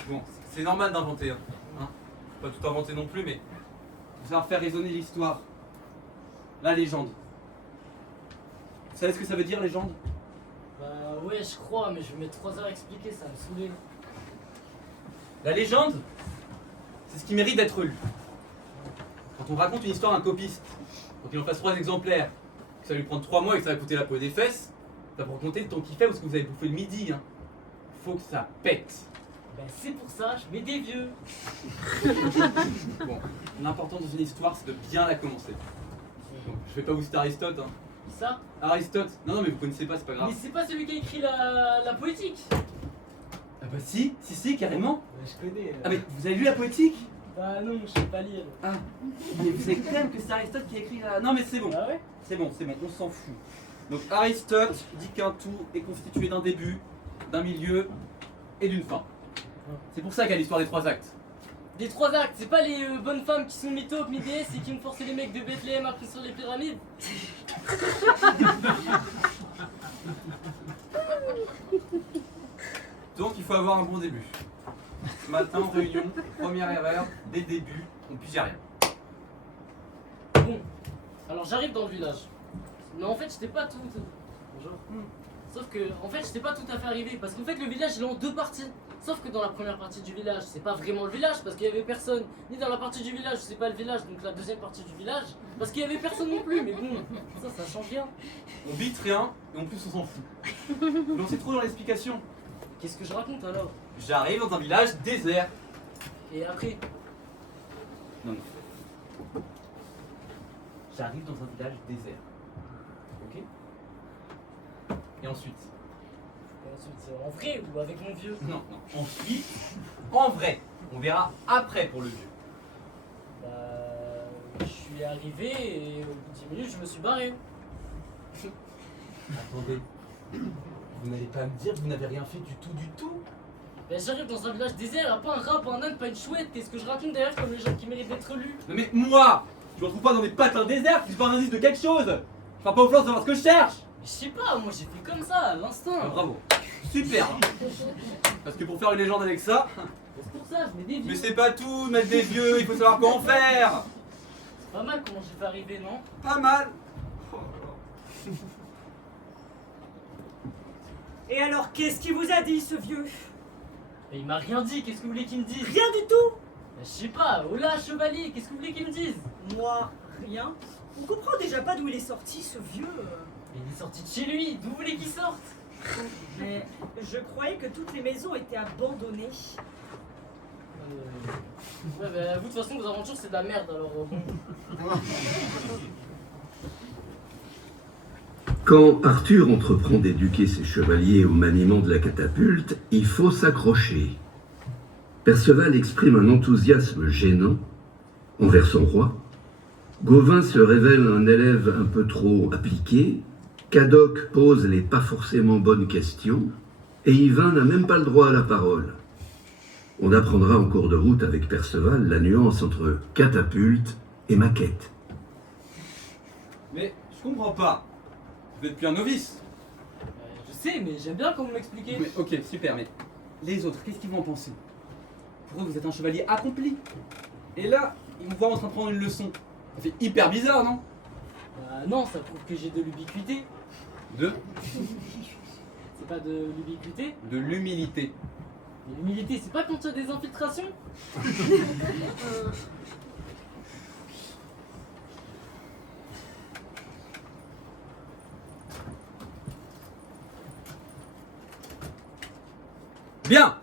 Bon, c'est normal d'inventer. Hein. Faut pas tout inventer non plus, mais. Vous allez faire résonner l'histoire. La légende. Vous savez ce que ça veut dire, légende? Bah ouais, je crois, mais je vais mettre 3 heures à expliquer, ça va me saouler. La légende, c'est ce qui mérite d'être lu. Quand on raconte une histoire à un copiste, pour qu'il en fasse 3 exemplaires, que ça va lui prendre 3 mois et que ça va coûter la peau des fesses, ça va vous raconter le temps qu'il fait ou ce que vous avez bouffé le midi. Hein. Faut que ça pète. Ben c'est pour ça, je mets des vieux. Bon, l'important dans une histoire, c'est de bien la commencer. Bon, je vais pas vous citer Aristote. Hein. Ça? Aristote, non, mais vous connaissez pas, c'est pas grave. Mais c'est pas celui qui a écrit la poétique. Ah bah si, carrément. Ben, je connais. Ah mais vous avez lu la poétique? Bah non, je sais pas lire. Ah, mais vous savez quand même que c'est Aristote qui a écrit la... Non mais c'est bon, Ah ouais? c'est bon, on s'en fout. Donc Aristote dit qu'un tout est constitué d'un début, d'un milieu et d'une fin. C'est pour ça qu'il y a l'histoire des 3 actes. Des 3 actes, c'est pas les bonnes femmes qui sont mythos, mi-déesses et qui ont forcé les mecs de Bethléem à construire les pyramides. Donc il faut avoir un bon début. Ce matin en réunion, première erreur, dès le début, on ne pige rien. Bon, alors j'arrive dans le village. Mais en fait, j'étais pas tout. Bonjour. Sauf que, en fait, j'étais pas tout à fait arrivé. Parce qu'en fait, le village, il est en 2 parties. Sauf que dans la première partie du village, c'est pas vraiment le village parce qu'il y avait personne. Ni dans la partie du village, c'est pas le village. Donc la deuxième partie du village, parce qu'il y avait personne non plus. Mais bon, ça change rien. On bite rien et en plus on s'en fout. Mais on sait trop dans l'explication. Qu'est-ce que je raconte alors? J'arrive dans un village désert. Et après? Non. J'arrive dans un village désert. Ok? Et ensuite? Et ensuite, c'est en vrai ou avec mon vieux? Non. Ensuite, en vrai. On verra après pour le vieux. Bah, je suis arrivé et au bout de 10 minutes, je me suis barré. Attendez. Vous n'allez pas me dire que vous n'avez rien fait du tout? Ben j'arrive dans un village désert, pas un rat, pas un âne, pas une chouette. Qu'est-ce que je raconte derrière comme les gens qui méritent d'être lus? Non mais moi, je me retrouve pas dans des patins déserts, c'est pas un indice de quelque chose. Je pars pas au flanc de savoir ce que je cherche. Mais je sais pas, moi j'ai fait comme ça, à l'instant. Ah, bravo. Super. Parce que pour faire une légende avec ça, C'est pour ça, je mets des vieux. mais c'est pas tout, de mettre des vieux, il faut savoir quoi en faire. C'est pas mal comment j'ai fait arriver, non? Pas mal. Et alors, qu'est-ce qu'il vous a dit, ce vieux? Mais il m'a rien dit, qu'est-ce que vous voulez qu'il me dise? Rien du tout. Ben, je sais pas, oh là chevalier, qu'est-ce que vous voulez qu'il me dise? Moi, rien. On comprend déjà pas d'où il est sorti, ce vieux. Mais il est sorti de chez lui, d'où vous voulez qu'il sorte? Mais je croyais que toutes les maisons étaient abandonnées. Ouais, bah vous de toute façon, vos aventures c'est de la merde alors. Bon. Quand Arthur entreprend d'éduquer ses chevaliers au maniement de la catapulte, il faut s'accrocher. Perceval exprime un enthousiasme gênant envers son roi. Gauvin se révèle un élève un peu trop appliqué. Cadoc pose les pas forcément bonnes questions. Et Yvain n'a même pas le droit à la parole. On apprendra en cours de route avec Perceval la nuance entre catapulte et maquette. Mais je comprends pas. Vous êtes plus un novice. Je sais, mais j'aime bien quand vous m'expliquez. Mais ok, super, mais les autres, qu'est-ce qu'ils vont en penser? Pour eux, vous êtes un chevalier accompli. Et là, ils me voient en train de prendre une leçon. Ça fait hyper bizarre, non? Bah non, ça prouve que j'ai de l'ubiquité. De C'est pas de l'ubiquité? De l'humilité. Mais l'humilité, c'est pas quand il y a des infiltrations? Bien.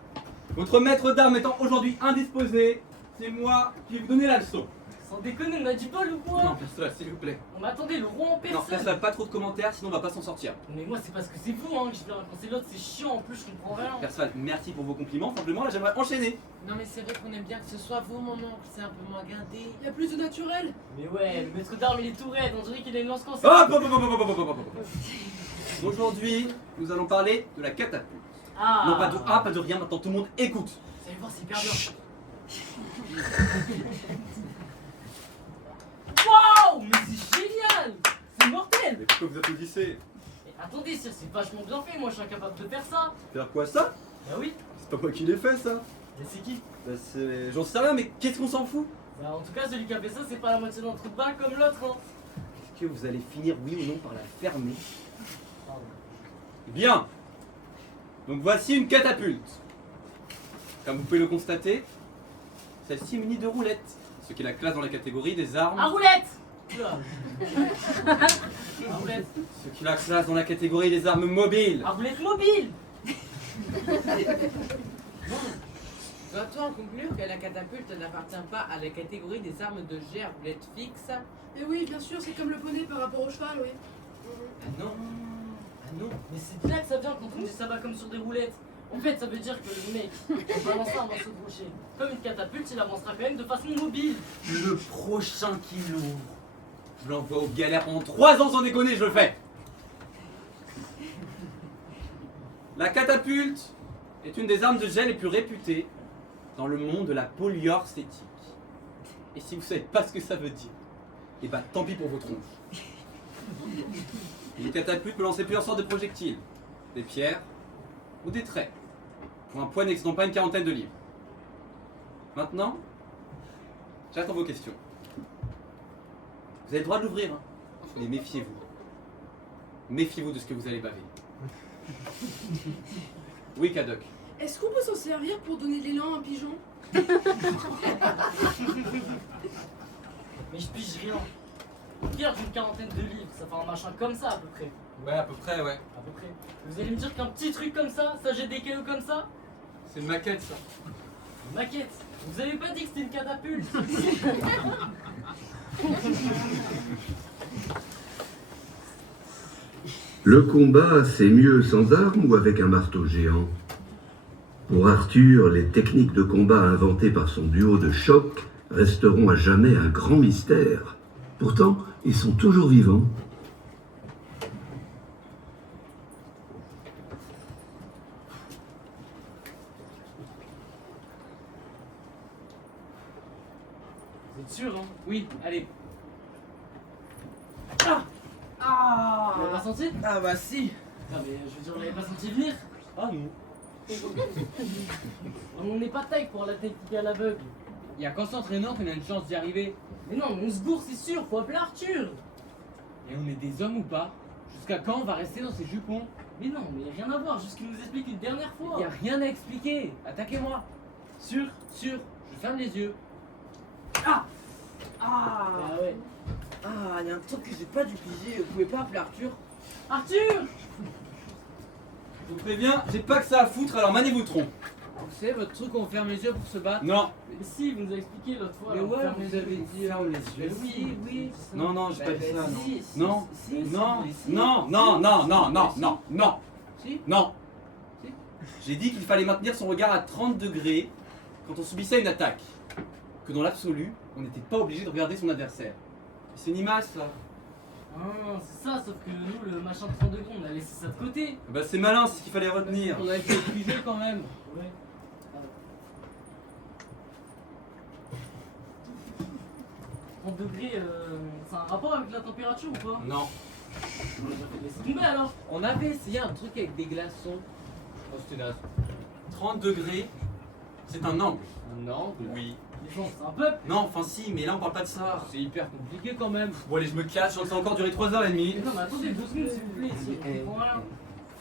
Votre maître d'armes étant aujourd'hui indisposé, c'est moi qui vais vous donner la leçon. Sans déconner, on a du bol ou quoi? Non, Perceval, s'il vous plaît. On m'attendait, le roi en Non, personne. Perceval, pas trop de commentaires, sinon on va pas s'en sortir. Mais moi, c'est parce que c'est vous hein, que je viens. Quand c'est l'autre, c'est chiant en plus, je comprends rien. Perceval, merci pour vos compliments. Simplement, là, j'aimerais enchaîner. Non mais c'est vrai qu'on aime bien que ce soit vous, mon oncle, c'est un peu moins guindé. Il y a plus de naturel. Mais ouais, le maître d'armes, il est tout raide. On dirait qu'il a une lance-cancer. Hop, hop, hop, hop, hop, hop, hop, hop, hop. Aujourd'hui, nous allons parler de la catapulte. Ah. Non, pas de A, pas de rien, maintenant tout le monde écoute. Vous allez voir, c'est hyper bien. Waouh, mais c'est génial. C'est mortel. Mais pourquoi vous applaudissez? Mais attendez, sire, c'est vachement bien fait. Moi, je suis incapable de faire ça. Faire quoi ça? Bah oui. C'est pas moi qui l'ai fait ça. Mais c'est qui? Bah, c'est... J'en sais rien, mais qu'est-ce qu'on s'en fout? Bah en tout cas, celui qui a fait ça, c'est pas la moitié d'un trou de balle comme l'autre. Hein. Est-ce que vous allez finir, oui ou non, par la fermer? Pardon. Bien. Donc voici une catapulte. Comme vous pouvez le constater, celle-ci est munie de roulettes. ce qui la classe dans la catégorie des armes. À roulette. Oula. À roulette. Ce qui la classe dans la catégorie des armes mobiles. À roulette mobile. Doit-on en conclure que la catapulte n'appartient pas à la catégorie des armes de jet à roulette fixe? Et oui, bien sûr, c'est comme le poney par rapport au cheval, oui. Ah non. Ah non. Mais c'est de là que ça vient quand on dit ça va comme sur des roulettes. En fait, ça veut dire que le mec, en balançant un morceau de rocher, comme une catapulte, il avancera quand même de façon mobile. Le prochain qui l'ouvre, je l'envoie aux galères pendant 3 ans sans déconner, je le fais. La catapulte est une des armes de jet les plus réputées dans le monde de la polyorcétique. Et si vous savez pas ce que ça veut dire, et bah tant pis pour vos tronches. Une catapulte peut lancer plusieurs sortes de projectiles, des pierres ou des traits, pour un poids n'excédant pas une quarantaine de livres. Maintenant, j'attends vos questions. Vous avez le droit de l'ouvrir, hein, mais méfiez-vous. Méfiez-vous de ce que vous allez baver. Oui, Cadoc. Est-ce qu'on peut s'en servir pour donner de l'élan à un pigeon? Mais je pige rien. Pierre d'une quarantaine de livres, ça fait un machin comme ça à peu près. Ouais, à peu près, ouais. À peu près. Vous allez me dire qu'un petit truc comme ça jette des cailloux comme ça? C'est une maquette, ça. Une maquette. Vous avez pas dit que c'était une catapulte? Le combat, c'est mieux sans armes ou avec un marteau géant? Pour Arthur, les techniques de combat inventées par son duo de choc resteront à jamais un grand mystère. Pourtant, ils sont toujours vivants. Vous êtes sûr, hein? Oui, allez. Vous l'avez pas senti? Ah bah si. Ah mais je veux dire, vous l'avez pas senti venir? Ah non. On n'est pas taille pour la technique à l'aveugle. Il y a qu'en s'entraînant qu'on a une chance d'y arriver. Mais non, mais on se bourre, c'est sûr, faut appeler Arthur. Et on est des hommes ou pas? Jusqu'à quand on va rester dans ces jupons? Mais non, mais rien à voir, juste qu'il nous explique une dernière fois. Y a rien à expliquer. Attaquez-moi. Sûr? Sûr. Je ferme les yeux. Ah ouais. Ah, y a un truc que j'ai pas dû piger. Vous pouvez pas appeler Arthur? Arthur! Je vous préviens, j'ai pas que ça à foutre, alors maniez-vous le tronc. Vous savez, votre truc, on ferme les yeux pour se battre. Non, Mais si, vous nous avez expliqué l'autre fois. Mais alors, ouais, ferme vous les avez yeux. dit ferme les yeux. Oui, oui. non, non, j'ai pas dit ça, non. Si, Non, si, non, si, non, si, non, non, si, non, non, si, non, non, Si. non. Si. J'ai dit qu'il fallait maintenir son regard à 30 degrés quand on subissait une attaque. Que dans l'absolu, on n'était pas obligé de regarder son adversaire. C'est une image, ça. Ah, c'est ça, sauf que nous, le machin de 30 degrés, on a laissé ça de côté. Bah c'est malin, c'est ce qu'il fallait retenir. On a été piger quand même. Ouais. 30 degrés, c'est un rapport avec la température ou pas? Non. Laissez tomber alors. On avait essayé un truc avec des glaçons. Oh, c'était naze. 30 degrés, c'est un angle. Un angle. Oui. Les gens, c'est un peuple. Non, enfin si, mais là on parle pas de ça. C'est hyper compliqué quand même. Bon allez, je me casse, je sens que ça a encore duré 3h30. Mais non, mais attendez 2 secondes s'il vous plaît. Si on comprend rien. Vous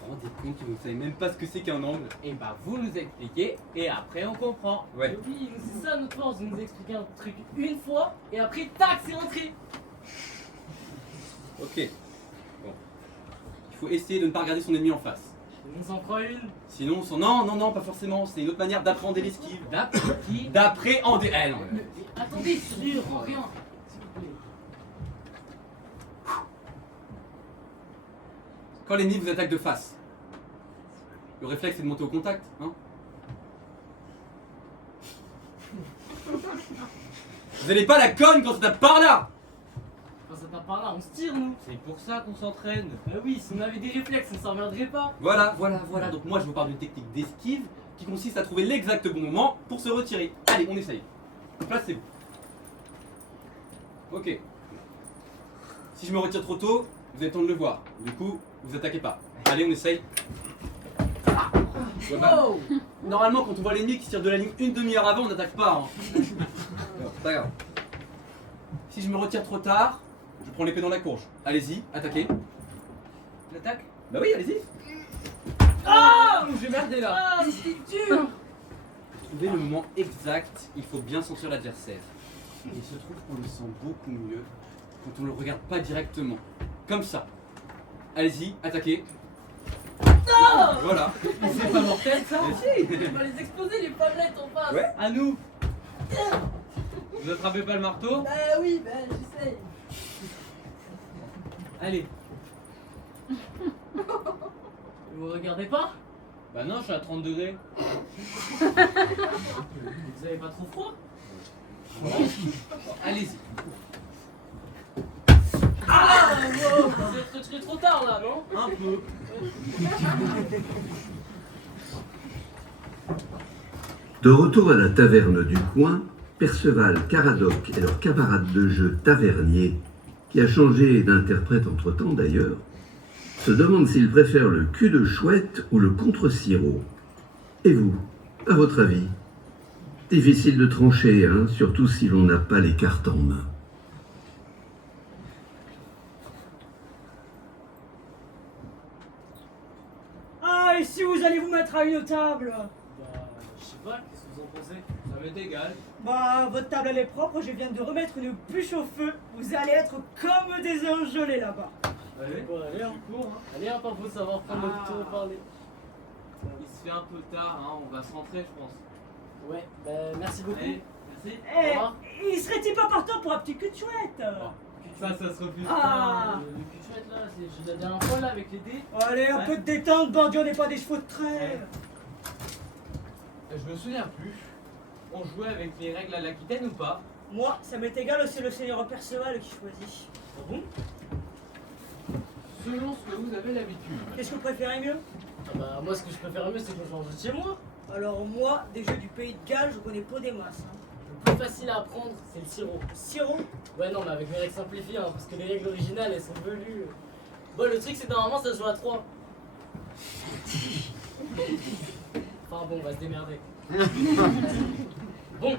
vous rendez compte que vous savez même pas ce que c'est qu'un angle? Et bah vous nous expliquez et après on comprend. Ouais. Mais oui, c'est ça notre force, vous nous expliquez un truc une fois et après, tac, c'est rentré. Ok. Bon. Il faut essayer de ne pas regarder son ennemi en face. On s'en croit une. Sinon, non, non, non, pas forcément. C'est une autre manière d'appréhender l'esquive. D'après qui? D'appréhender. Eh non. Mais attendez, je comprends rien. S'il vous plaît. Quand l'ennemi vous attaque de face, le réflexe c'est de monter au contact, hein? Vous allez pas la conne quand ça tape par là! Quand ça tape par là, on se tire nous. C'est pour ça qu'on s'entraîne. Bah oui, si on avait des réflexes, on s'en reviendrait pas. Voilà. Donc moi je vous parle d'une technique d'esquive qui consiste à trouver l'exact bon moment pour se retirer. Allez, on essaye. Placez-vous. Ok. Si je me retire trop tôt, vous avez le temps de le voir. Du coup, vous attaquez pas. Allez, on essaye. Ouais, bah, Oh! normalement, quand on voit l'ennemi qui se tire de la ligne une demi-heure avant, on n'attaque pas. Hein. Non, c'est pas grave. Si je me retire trop tard, je prends l'épée dans la courge. Allez-y, attaquez. L'attaque? Bah oui, allez-y. Ah! J'ai merdé là. Ah, c'était dur! Pour trouver le moment exact, il faut bien sentir l'adversaire. Et il se trouve qu'on le sent beaucoup mieux quand on le regarde pas directement. Comme ça. Allez-y, attaquez. Voilà. C'est pas mortel ça? Mais si. On va les exploser les palettes en face. Ouais. À nous. Vous attrapez pas le marteau? Bah oui, bah j'essaye. Allez. Vous regardez pas? Bah non, je suis à 30 degrés. Vous avez pas trop froid? Allez-y. Ah wow, vous êtes retiré trop tard là, non? Un peu. De retour à la taverne du coin, Perceval, Caradoc et leur camarade de jeu Tavernier, qui a changé d'interprète entre-temps d'ailleurs, se demandent s'ils préfèrent le cul de chouette ou le contre-sirop. Et vous, à votre avis? Difficile de trancher, hein, surtout si l'on n'a pas les cartes en main. Ah, et si vous allez vous mettre à une table? Bah, je sais pas, qu'est-ce que vous en pensez? Ça m'est égal. Bah, votre table elle est propre, je viens de remettre une bûche au feu. Vous allez être comme des anges gelés là-bas. Allez, bon, allez, un cours, hein. Allez, un peu, faut savoir prendre notre tour et parler. Il se fait un peu tard, hein. On va se rentrer, je pense. Ouais, bah, merci beaucoup. Allez, merci. Au Eh, revoir. il serait-il pas partant pour un petit cul de chouette? Ça se refuse Ah. Le cul de chouette là, c'est la dernière fois là avec les dés. Allez, un Ouais. peu de détente, bandit, on n'est pas des chevaux de trêve. Je me souviens plus. On jouait avec les règles à l'Aquitaine ou pas? Moi, ça m'est égal, c'est le seigneur Perceval qui choisit. Ah bon? Selon ce que vous avez l'habitude. Qu'est-ce que vous préférez mieux? Ah bah, moi, ce que je préfère mieux, c'est qu'on change de chez moi. Alors moi, des jeux du pays de Galles, je connais pas des masses. Hein. Le plus facile à apprendre, c'est le sirop. Sirop? Ouais, non, mais avec les règles simplifiées, hein, parce que les règles originales, elles sont velues. Bon, le truc, c'est que normalement, ça se joue à 3. Enfin bon, on va se démerder. Bon,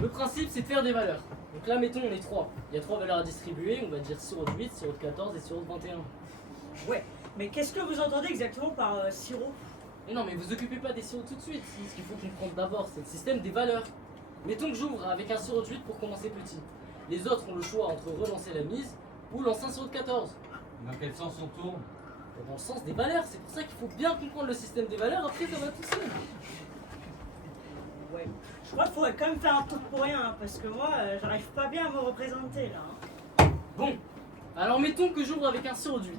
le principe, c'est de faire des valeurs. Donc là, mettons, on est 3. Il y a 3 valeurs à distribuer, on va dire sirop de 8, sirop de 14 et sirop de 21. Ouais, mais qu'est-ce que vous entendez exactement par sirop? Mais non, mais vous occupez pas des sirops tout de suite. Ce qu'il faut comprendre d'abord, c'est le système des valeurs. Mettons que j'ouvre avec un sirop de 8 pour commencer petit. Les autres ont le choix entre relancer la mise ou lancer un sirop de 14. Dans quel sens on tourne? Dans le sens des valeurs, c'est pour ça qu'il faut bien comprendre le système des valeurs, après ça va tout seul. Ouais. Je crois qu'il faudrait quand même faire un truc pour rien, hein, parce que moi, j'arrive pas bien à me représenter là. Hein. Bon, alors mettons que j'ouvre avec un sirop de 8.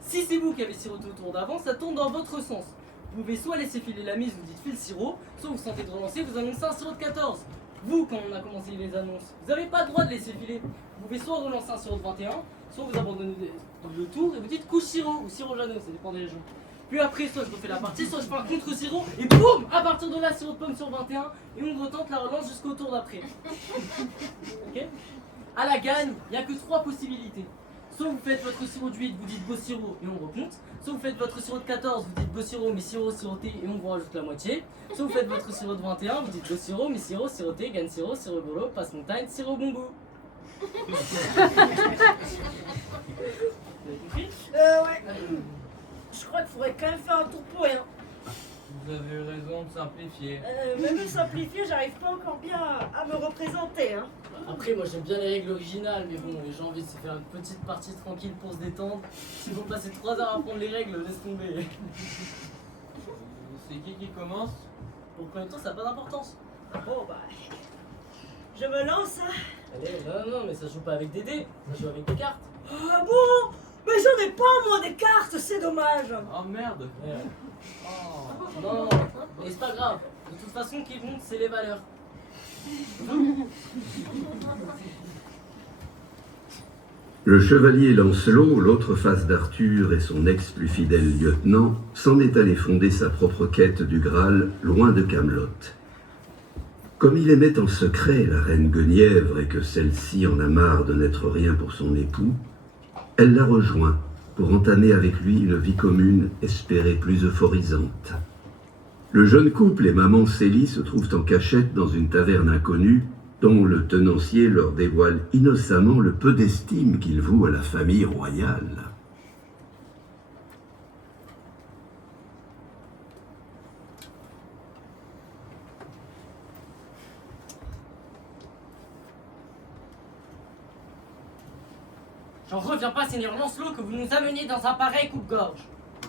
Si c'est vous qui avez siroté au tour d'avant, ça tourne dans votre sens. Vous pouvez soit laisser filer la mise, vous dites file sirop, soit vous sentez de relancer, vous annoncez un sirop de 14. Vous, quand on a commencé les annonces, vous n'avez pas le droit de laisser filer. Vous pouvez soit relancer un sirop de 21, soit vous abandonnez le tour et vous dites couche sirop ou sirop Jeannot, ça dépend des régions. Puis après, soit je refais la partie, soit je fais un contre-sirop et boum, à partir de là, sirop de pomme sur 21 et on retente la relance jusqu'au tour d'après. Ok? À la gagne, il n'y a que 3 possibilités. Soit vous faites votre sirop de 8, vous dites beau sirop et on recompte. Soit vous faites votre sirop de 14, vous dites beau sirop, mais sirop, siroté et on vous rajoute la moitié. Soit vous faites votre sirop de 21, vous dites beau sirop, mais sirop, siroté, gagne sirop, sirop bolo, passe montagne, sirop bon goût. Vous avez compris? Ouais. Je crois qu'il faudrait quand même faire un tour pour rien. Vous avez raison de simplifier. Même simplifié, j'arrive pas encore bien à me représenter. Hein. Après, moi j'aime bien les règles originales, mais bon, j'ai envie de se faire une petite partie tranquille pour se détendre. Si vous passez 3 heures à apprendre les règles, laisse tomber. C'est qui commence? Pour le premier tour, ça n'a pas d'importance. Bon bah, je me lance. Hein. Allez, non, mais ça joue pas avec des dés, ça joue avec des cartes. Ah bon? Mais j'en ai pas moi des cartes, c'est dommage. Oh merde! Ouais. Oh. Non, mais c'est pas grave. De toute façon, qui compte, c'est les valeurs. Le chevalier Lancelot, l'autre face d'Arthur et son ex plus fidèle lieutenant, s'en est allé fonder sa propre quête du Graal, loin de Camelot. Comme il aimait en secret la reine Guenièvre et que celle-ci en a marre de n'être rien pour son époux, elle l'a rejoint pour entamer avec lui une vie commune espérée plus euphorisante. Le jeune couple et maman Célie se trouvent en cachette dans une taverne inconnue dont le tenancier leur dévoile innocemment le peu d'estime qu'il voue à la famille royale. J'en reviens pas, Seigneur Lancelot, que vous nous ameniez dans un pareil coupe-gorge.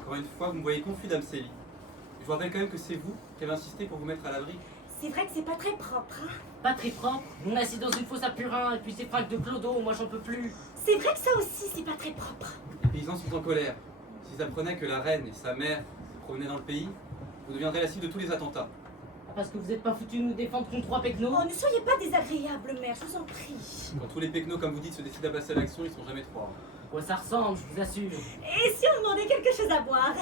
Encore une fois, vous me voyez confus, Dame Célie. Je vous rappelle quand même que c'est vous qui avez insisté pour vous mettre à l'abri. C'est vrai que c'est pas très propre, hein. Pas très propre. On est assis dans une fosse à purin, et puis ces fringues de clodo, moi j'en peux plus. C'est vrai que ça aussi, c'est pas très propre. Les paysans sont en colère. S'ils apprenaient que la reine et sa mère se promenaient dans le pays, vous deviendrez la cible de tous les attentats. Parce que vous êtes pas foutus de nous défendre contre 3 pecnos. Oh, ne soyez pas désagréable, mère, je vous en prie. Quand tous les pecnos, comme vous dites, se décident à passer à l'action, ils sont jamais trois. À quoi ça ressemble, je vous assure. Et si on demandait quelque chose à boire?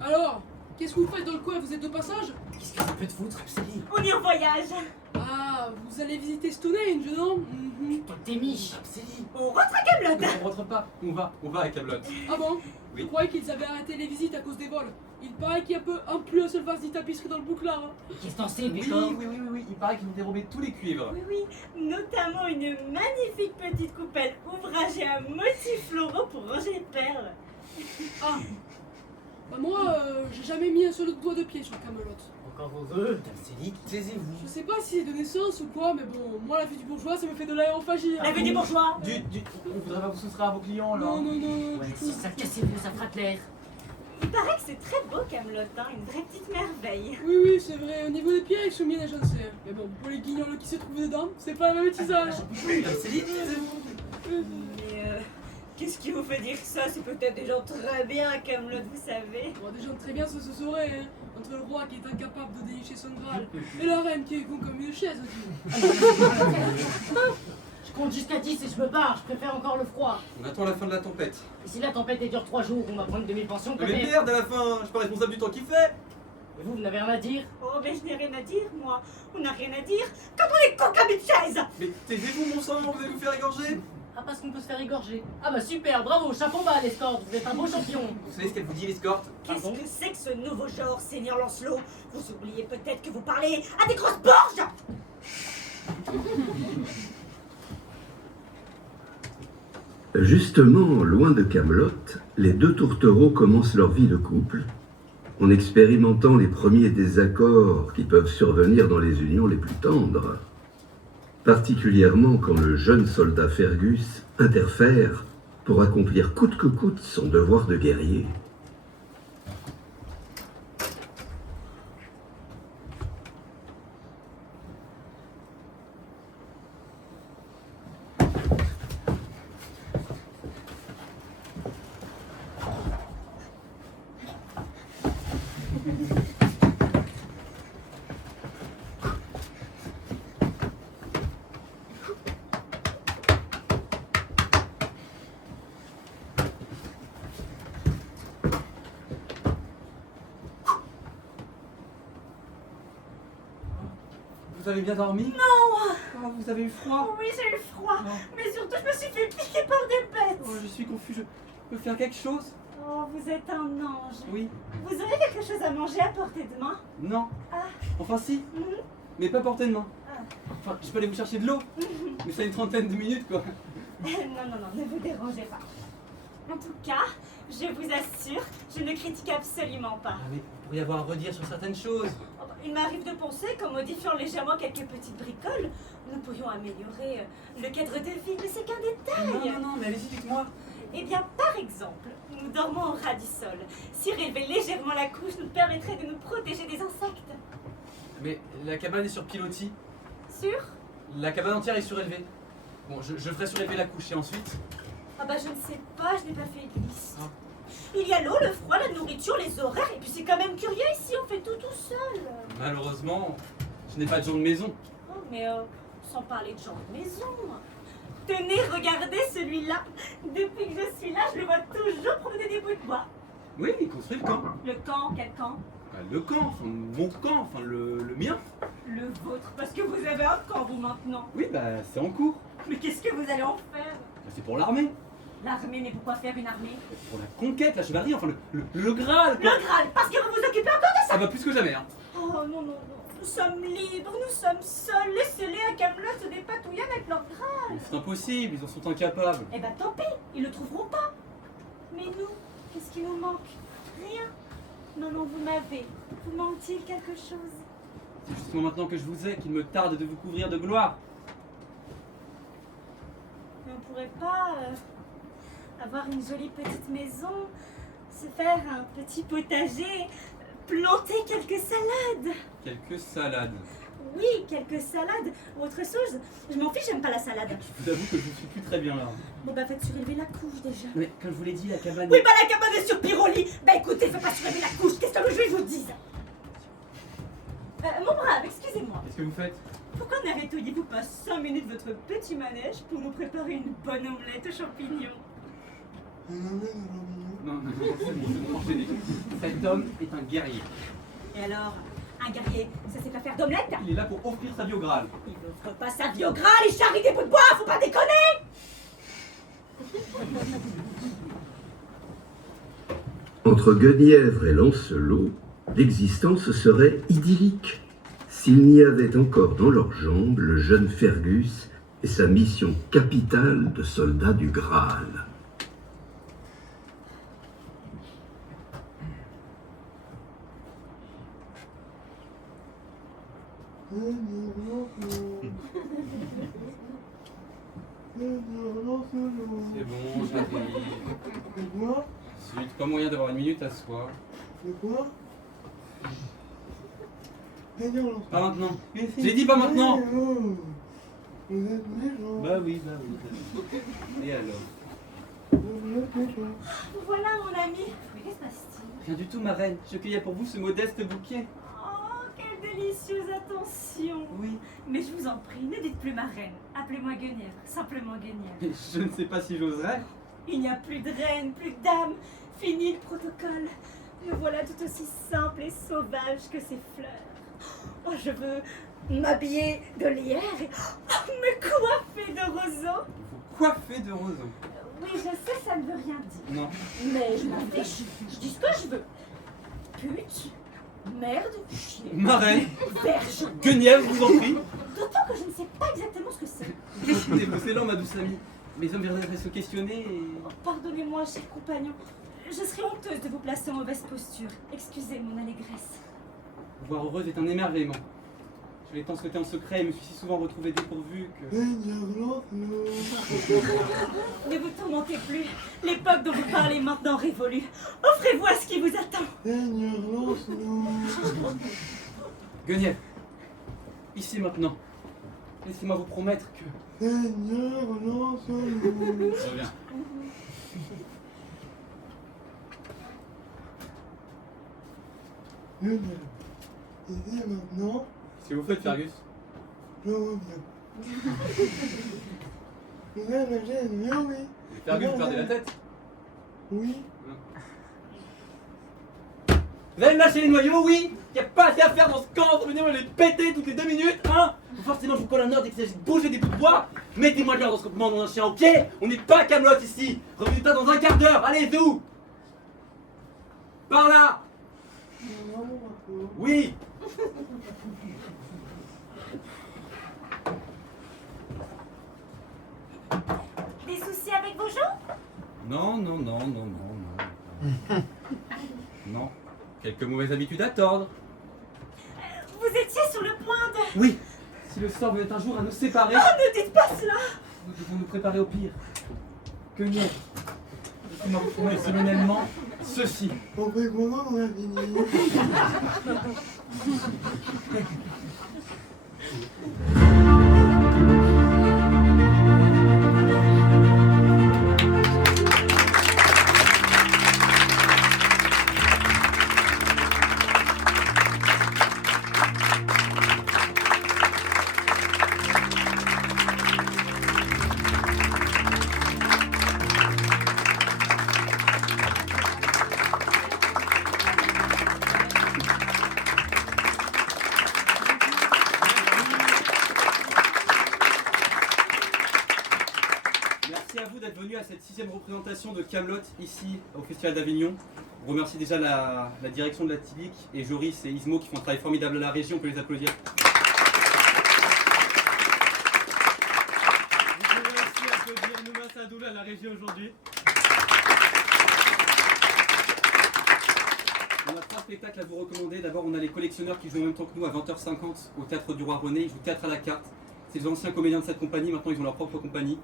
Alors, qu'est-ce que vous faites dans le coin? Vous êtes de passage? Qu'est-ce que ça peut te foutre, Célie? On est en voyage. Ah, vous allez visiter Stonehenge, non? Mhm. Toi, t'es miche. Célie, On rentre à Camelot. on rentre pas. On va à Camelot. Ah bon? Oui. Je croyais qu'ils avaient arrêté les visites à cause des vols. Il paraît qu'il y a plus un seul vase ni tapisserie dans le bouclard. Hein. Qu'est-ce que t'en sais, Oui, Pécor? oui. Il paraît qu'ils ont dérobé tous les cuivres. Oui, notamment une magnifique petite coupelle ouvragée à motifs floraux pour ranger les perles. Ah. Bah moi, j'ai jamais mis un seul doigt de pied sur Camelot. Encore heureux. Dame Célie, taisez-vous. Je sais pas si c'est de naissance ou quoi, mais bon, moi la vie du bourgeois, ça me fait de l'aérophagie. La vie des bourgeois. On voudrait pas vous soustraire à vos clients, là. Non. Ouais, si ça cassez-vous, ça fera clair. Il paraît que c'est très beau Camelot, hein, une vraie petite merveille. Oui, c'est vrai, au niveau des pierres, ils sont bien agencés. Mais bon, pour les guignols qui se trouvent dedans, c'est pas la même utilisation. Dame Célie, taisez-vous. Mais qu'est-ce qui vous fait dire ça? C'est peut-être des gens très bien à Camelot, vous savez. Bon, des gens très bien, ça se saurait, hein. Entre le roi qui est incapable de dénicher son Graal et la reine qui est con comme une chaise. Je compte jusqu'à 10 et je me barre, je préfère encore le froid. On attend la fin de la tempête. Et si la tempête elle dure 3 jours, on va prendre 2000 pensions Mais peut-être. merde, à la fin, je suis pas responsable du temps qu'il fait. Et vous n'avez rien à dire? Oh, mais je n'ai rien à dire, moi. On n'a rien à dire quand on est con comme une chaise. Mais taisez-vous, mon sang, vous allez vous faire égorger. Ah, parce qu'on peut se faire égorger. Ah bah super, bravo, chapeau bas l'escorte, vous êtes un beau champion. Vous savez ce qu'elle vous dit, l'escorte? Qu'est-ce Pardon que c'est que ce nouveau genre, Seigneur Lancelot? Vous oubliez peut-être que vous parlez à des grosses borges. Justement, loin de Camelot, les deux tourtereaux commencent leur vie de couple, en expérimentant les premiers désaccords qui peuvent survenir dans les unions les plus tendres, particulièrement quand le jeune soldat Fergus interfère pour accomplir coûte que coûte son devoir de guerrier. Vous avez bien dormi? Non. Oh, vous avez eu froid? Oui, j'ai eu froid. Non. Mais surtout, je me suis fait piquer par des bêtes. Oh, je suis confus, je peux faire quelque chose? Oh, vous êtes un ange. Oui? Vous aurez quelque chose à manger à portée de main? Non? Ah. Enfin si, Mhm. mais pas portée de main. Ah. Enfin, je peux aller vous chercher de l'eau, mais ça a une trentaine de minutes, quoi. Non, ne vous dérangez pas. En tout cas, je vous assure, je ne critique absolument pas. Ah, mais vous pourriez avoir à redire sur certaines choses. Oh, bah, il m'arrive de penser qu'en modifiant légèrement quelques petites bricoles, nous pourrions améliorer le cadre de vie, mais c'est qu'un détail. Non, mais allez-y, dites-moi. Eh bien, par exemple, nous dormons au ras du sol. Surélever légèrement la couche nous permettrait de nous protéger des insectes. Mais la cabane est sur pilotis. Sûr? La cabane entière est surélevée. Bon, je ferai surélever la couche et ensuite... Ah bah je ne sais pas, je n'ai pas fait de liste. Ah. Il y a l'eau, le froid, la nourriture, les horaires, et puis c'est quand même curieux ici, on fait tout seul. Malheureusement, je n'ai pas de gens de maison. Oh mais sans parler de gens de maison. Tenez, regardez celui-là. Depuis que je suis là, je le vois toujours promener des bouts de bois. Oui, il construit le camp. Le camp, quel camp? Le camp, enfin mon camp, enfin le mien. Le vôtre, parce que vous avez un camp vous maintenant. Oui, bah c'est en cours. Mais qu'est-ce que vous allez en faire? Bah, c'est pour l'armée. L'armée, mais pourquoi faire une armée? Pour la conquête, la chevalerie, enfin le Graal, Le quoi. Graal, parce que vous vous occupez encore de ça. Ah bah plus que jamais, hein. Oh non, nous sommes libres, nous sommes seuls. Laissez-les à Camelot se dépatouiller avec leur Graal. Mais c'est impossible, ils en sont incapables. Eh ben tant pis, ils le trouveront pas. Mais nous, qu'est-ce qui nous manque? Rien. Non, vous m'avez. Vous manque-t-il quelque chose? C'est justement maintenant que je vous ai qu'il me tarde de vous couvrir de gloire. Mais on pourrait pas avoir une jolie petite maison, se faire un petit potager, planter quelques salades. Quelques salades. Oui, quelques salades ou autre chose. Je m'en fiche, j'aime pas la salade. Je vous avoue que je ne suis plus très bien là. Bon bah faites surélever la couche déjà. Mais comme je vous l'ai dit, la cabane... Oui, bah la cabane est sur Piroli. Bah écoutez, fais pas surélever la couche, qu'est-ce que le juge vous dise? Mon brave, excusez-moi. Qu'est-ce que vous faites? Pourquoi n'arrêteriez-vous pas 5 minutes votre petit manège pour nous préparer une bonne omelette aux champignons? Non, enchaînez. Cet homme est un guerrier. Et alors, un guerrier, ça sait pas faire d'omelette? Il est là pour offrir sa vie au Graal. Il offre pas sa vie au gras, il charrie des bouts de bois, faut pas déconner! Entre Guenièvre et Lancelot, l'existence serait idyllique s'il n'y avait encore dans leurs jambes le jeune Fergus et sa mission capitale de soldat du Graal. C'est bon, j'arrive. Zut, pas moyen d'avoir une minute à soi. Pas maintenant. J'ai dit pas maintenant. Bah oui. Et alors? Voilà mon ami. Mais qu'est-ce qui se passe-t-il? Rien du tout, ma reine. Je cueillais pour vous ce modeste bouquet. Oh, quelle délicieuse attention! Oui. Mais je vous en prie, ne dites plus ma reine. Appelez-moi Guenièvre, simplement Guenièvre. Mais je ne sais pas si j'oserais. Il n'y a plus de reine, plus de dame. Fini le protocole. Me voilà tout aussi simple et sauvage que ces fleurs. Oh, je veux m'habiller de lierre et me coiffer de roseaux. Vous coiffez de roseaux. Oui, je sais, ça ne veut rien dire. Non. Mais je m'en fiche. Je dis ce que je veux. Pute, merde, chien, Ma reine, verge. Guenièvre, je vous en prie. D'autant que je ne sais pas exactement ce que c'est. Décidez-vous, c'est lent, ma douce amie. Mes hommes viendraient se questionner et... Oh, pardonnez-moi, cher compagnon. Je serais honteuse de vous placer en mauvaise posture. Excusez mon allégresse. Vous voir heureuse est un émerveillement. Je l'ai tant souhaité en secret et me suis si souvent retrouvé dépourvu que... Ne vous tourmentez plus. L'époque dont vous parlez est maintenant révolue. Offrez-vous à ce qui vous attend. Guenièvre, ici maintenant, laissez-moi vous promettre que... Reviens. maintenant, Si vous faites, Fergus. je reviens. Vous avez mangé un mien, oui. Fergus, vous perdez la tête. Oui. Vous allez me lâcher les noyaux, oui? Y a pas assez à faire dans ce camp, venez me les péter toutes les 2 minutes, hein? Forcément, je vous colle un ordre dès qu'il s'agit de bouger des bouts de bois. Mettez-moi de l'ordre dans ce groupement d'un chien, ok? On n'est pas à Camelot ici. Revenez-toi dans un quart d'heure, allez, d'où? Par là. Oui. Des soucis avec vos gens? Non. Non. Quelques mauvaises habitudes à tordre. Vous étiez sur le point de... Oui. Si le sort venait un jour à nous séparer, Oh, ne dites pas cela! nous devons nous préparer au pire. Que non. Laissez-moi vous promettre solennellement ceci. On fait comment on a fini? Merci à vous d'être venus à cette 6e représentation de Camelot ici au Festival d'Avignon. Je remercie déjà la direction de la TIBIC et Joris et Ismo qui font un travail formidable à la régie, on peut les applaudir. Vous pouvez aussi applaudir Nouma Sadoul à la régie aujourd'hui. On a 3 spectacles à vous recommander. D'abord, on a les collectionneurs qui jouent en même temps que nous à 20h50 au Théâtre du Roi René. Ils jouent théâtre à la carte. C'est les anciens comédiens de cette compagnie, maintenant ils ont leur propre compagnie.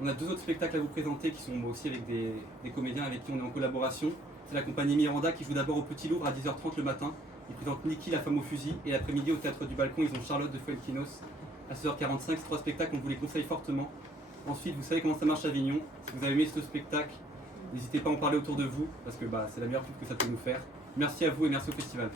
On a 2 autres spectacles à vous présenter qui sont aussi avec des comédiens avec qui on est en collaboration. C'est la compagnie Miranda qui joue d'abord au Petit Louvre à 10h30 le matin. Ils présentent Niki, la femme au fusil. Et l'après-midi au Théâtre du Balcon, ils ont Charlotte de Fuenquinos à 16h45. Ces 3 spectacles, on vous les conseille fortement. Ensuite, vous savez comment ça marche à Avignon. Si vous avez aimé ce spectacle, n'hésitez pas à en parler autour de vous parce que c'est la meilleure pub que ça peut nous faire. Merci à vous et merci au festival.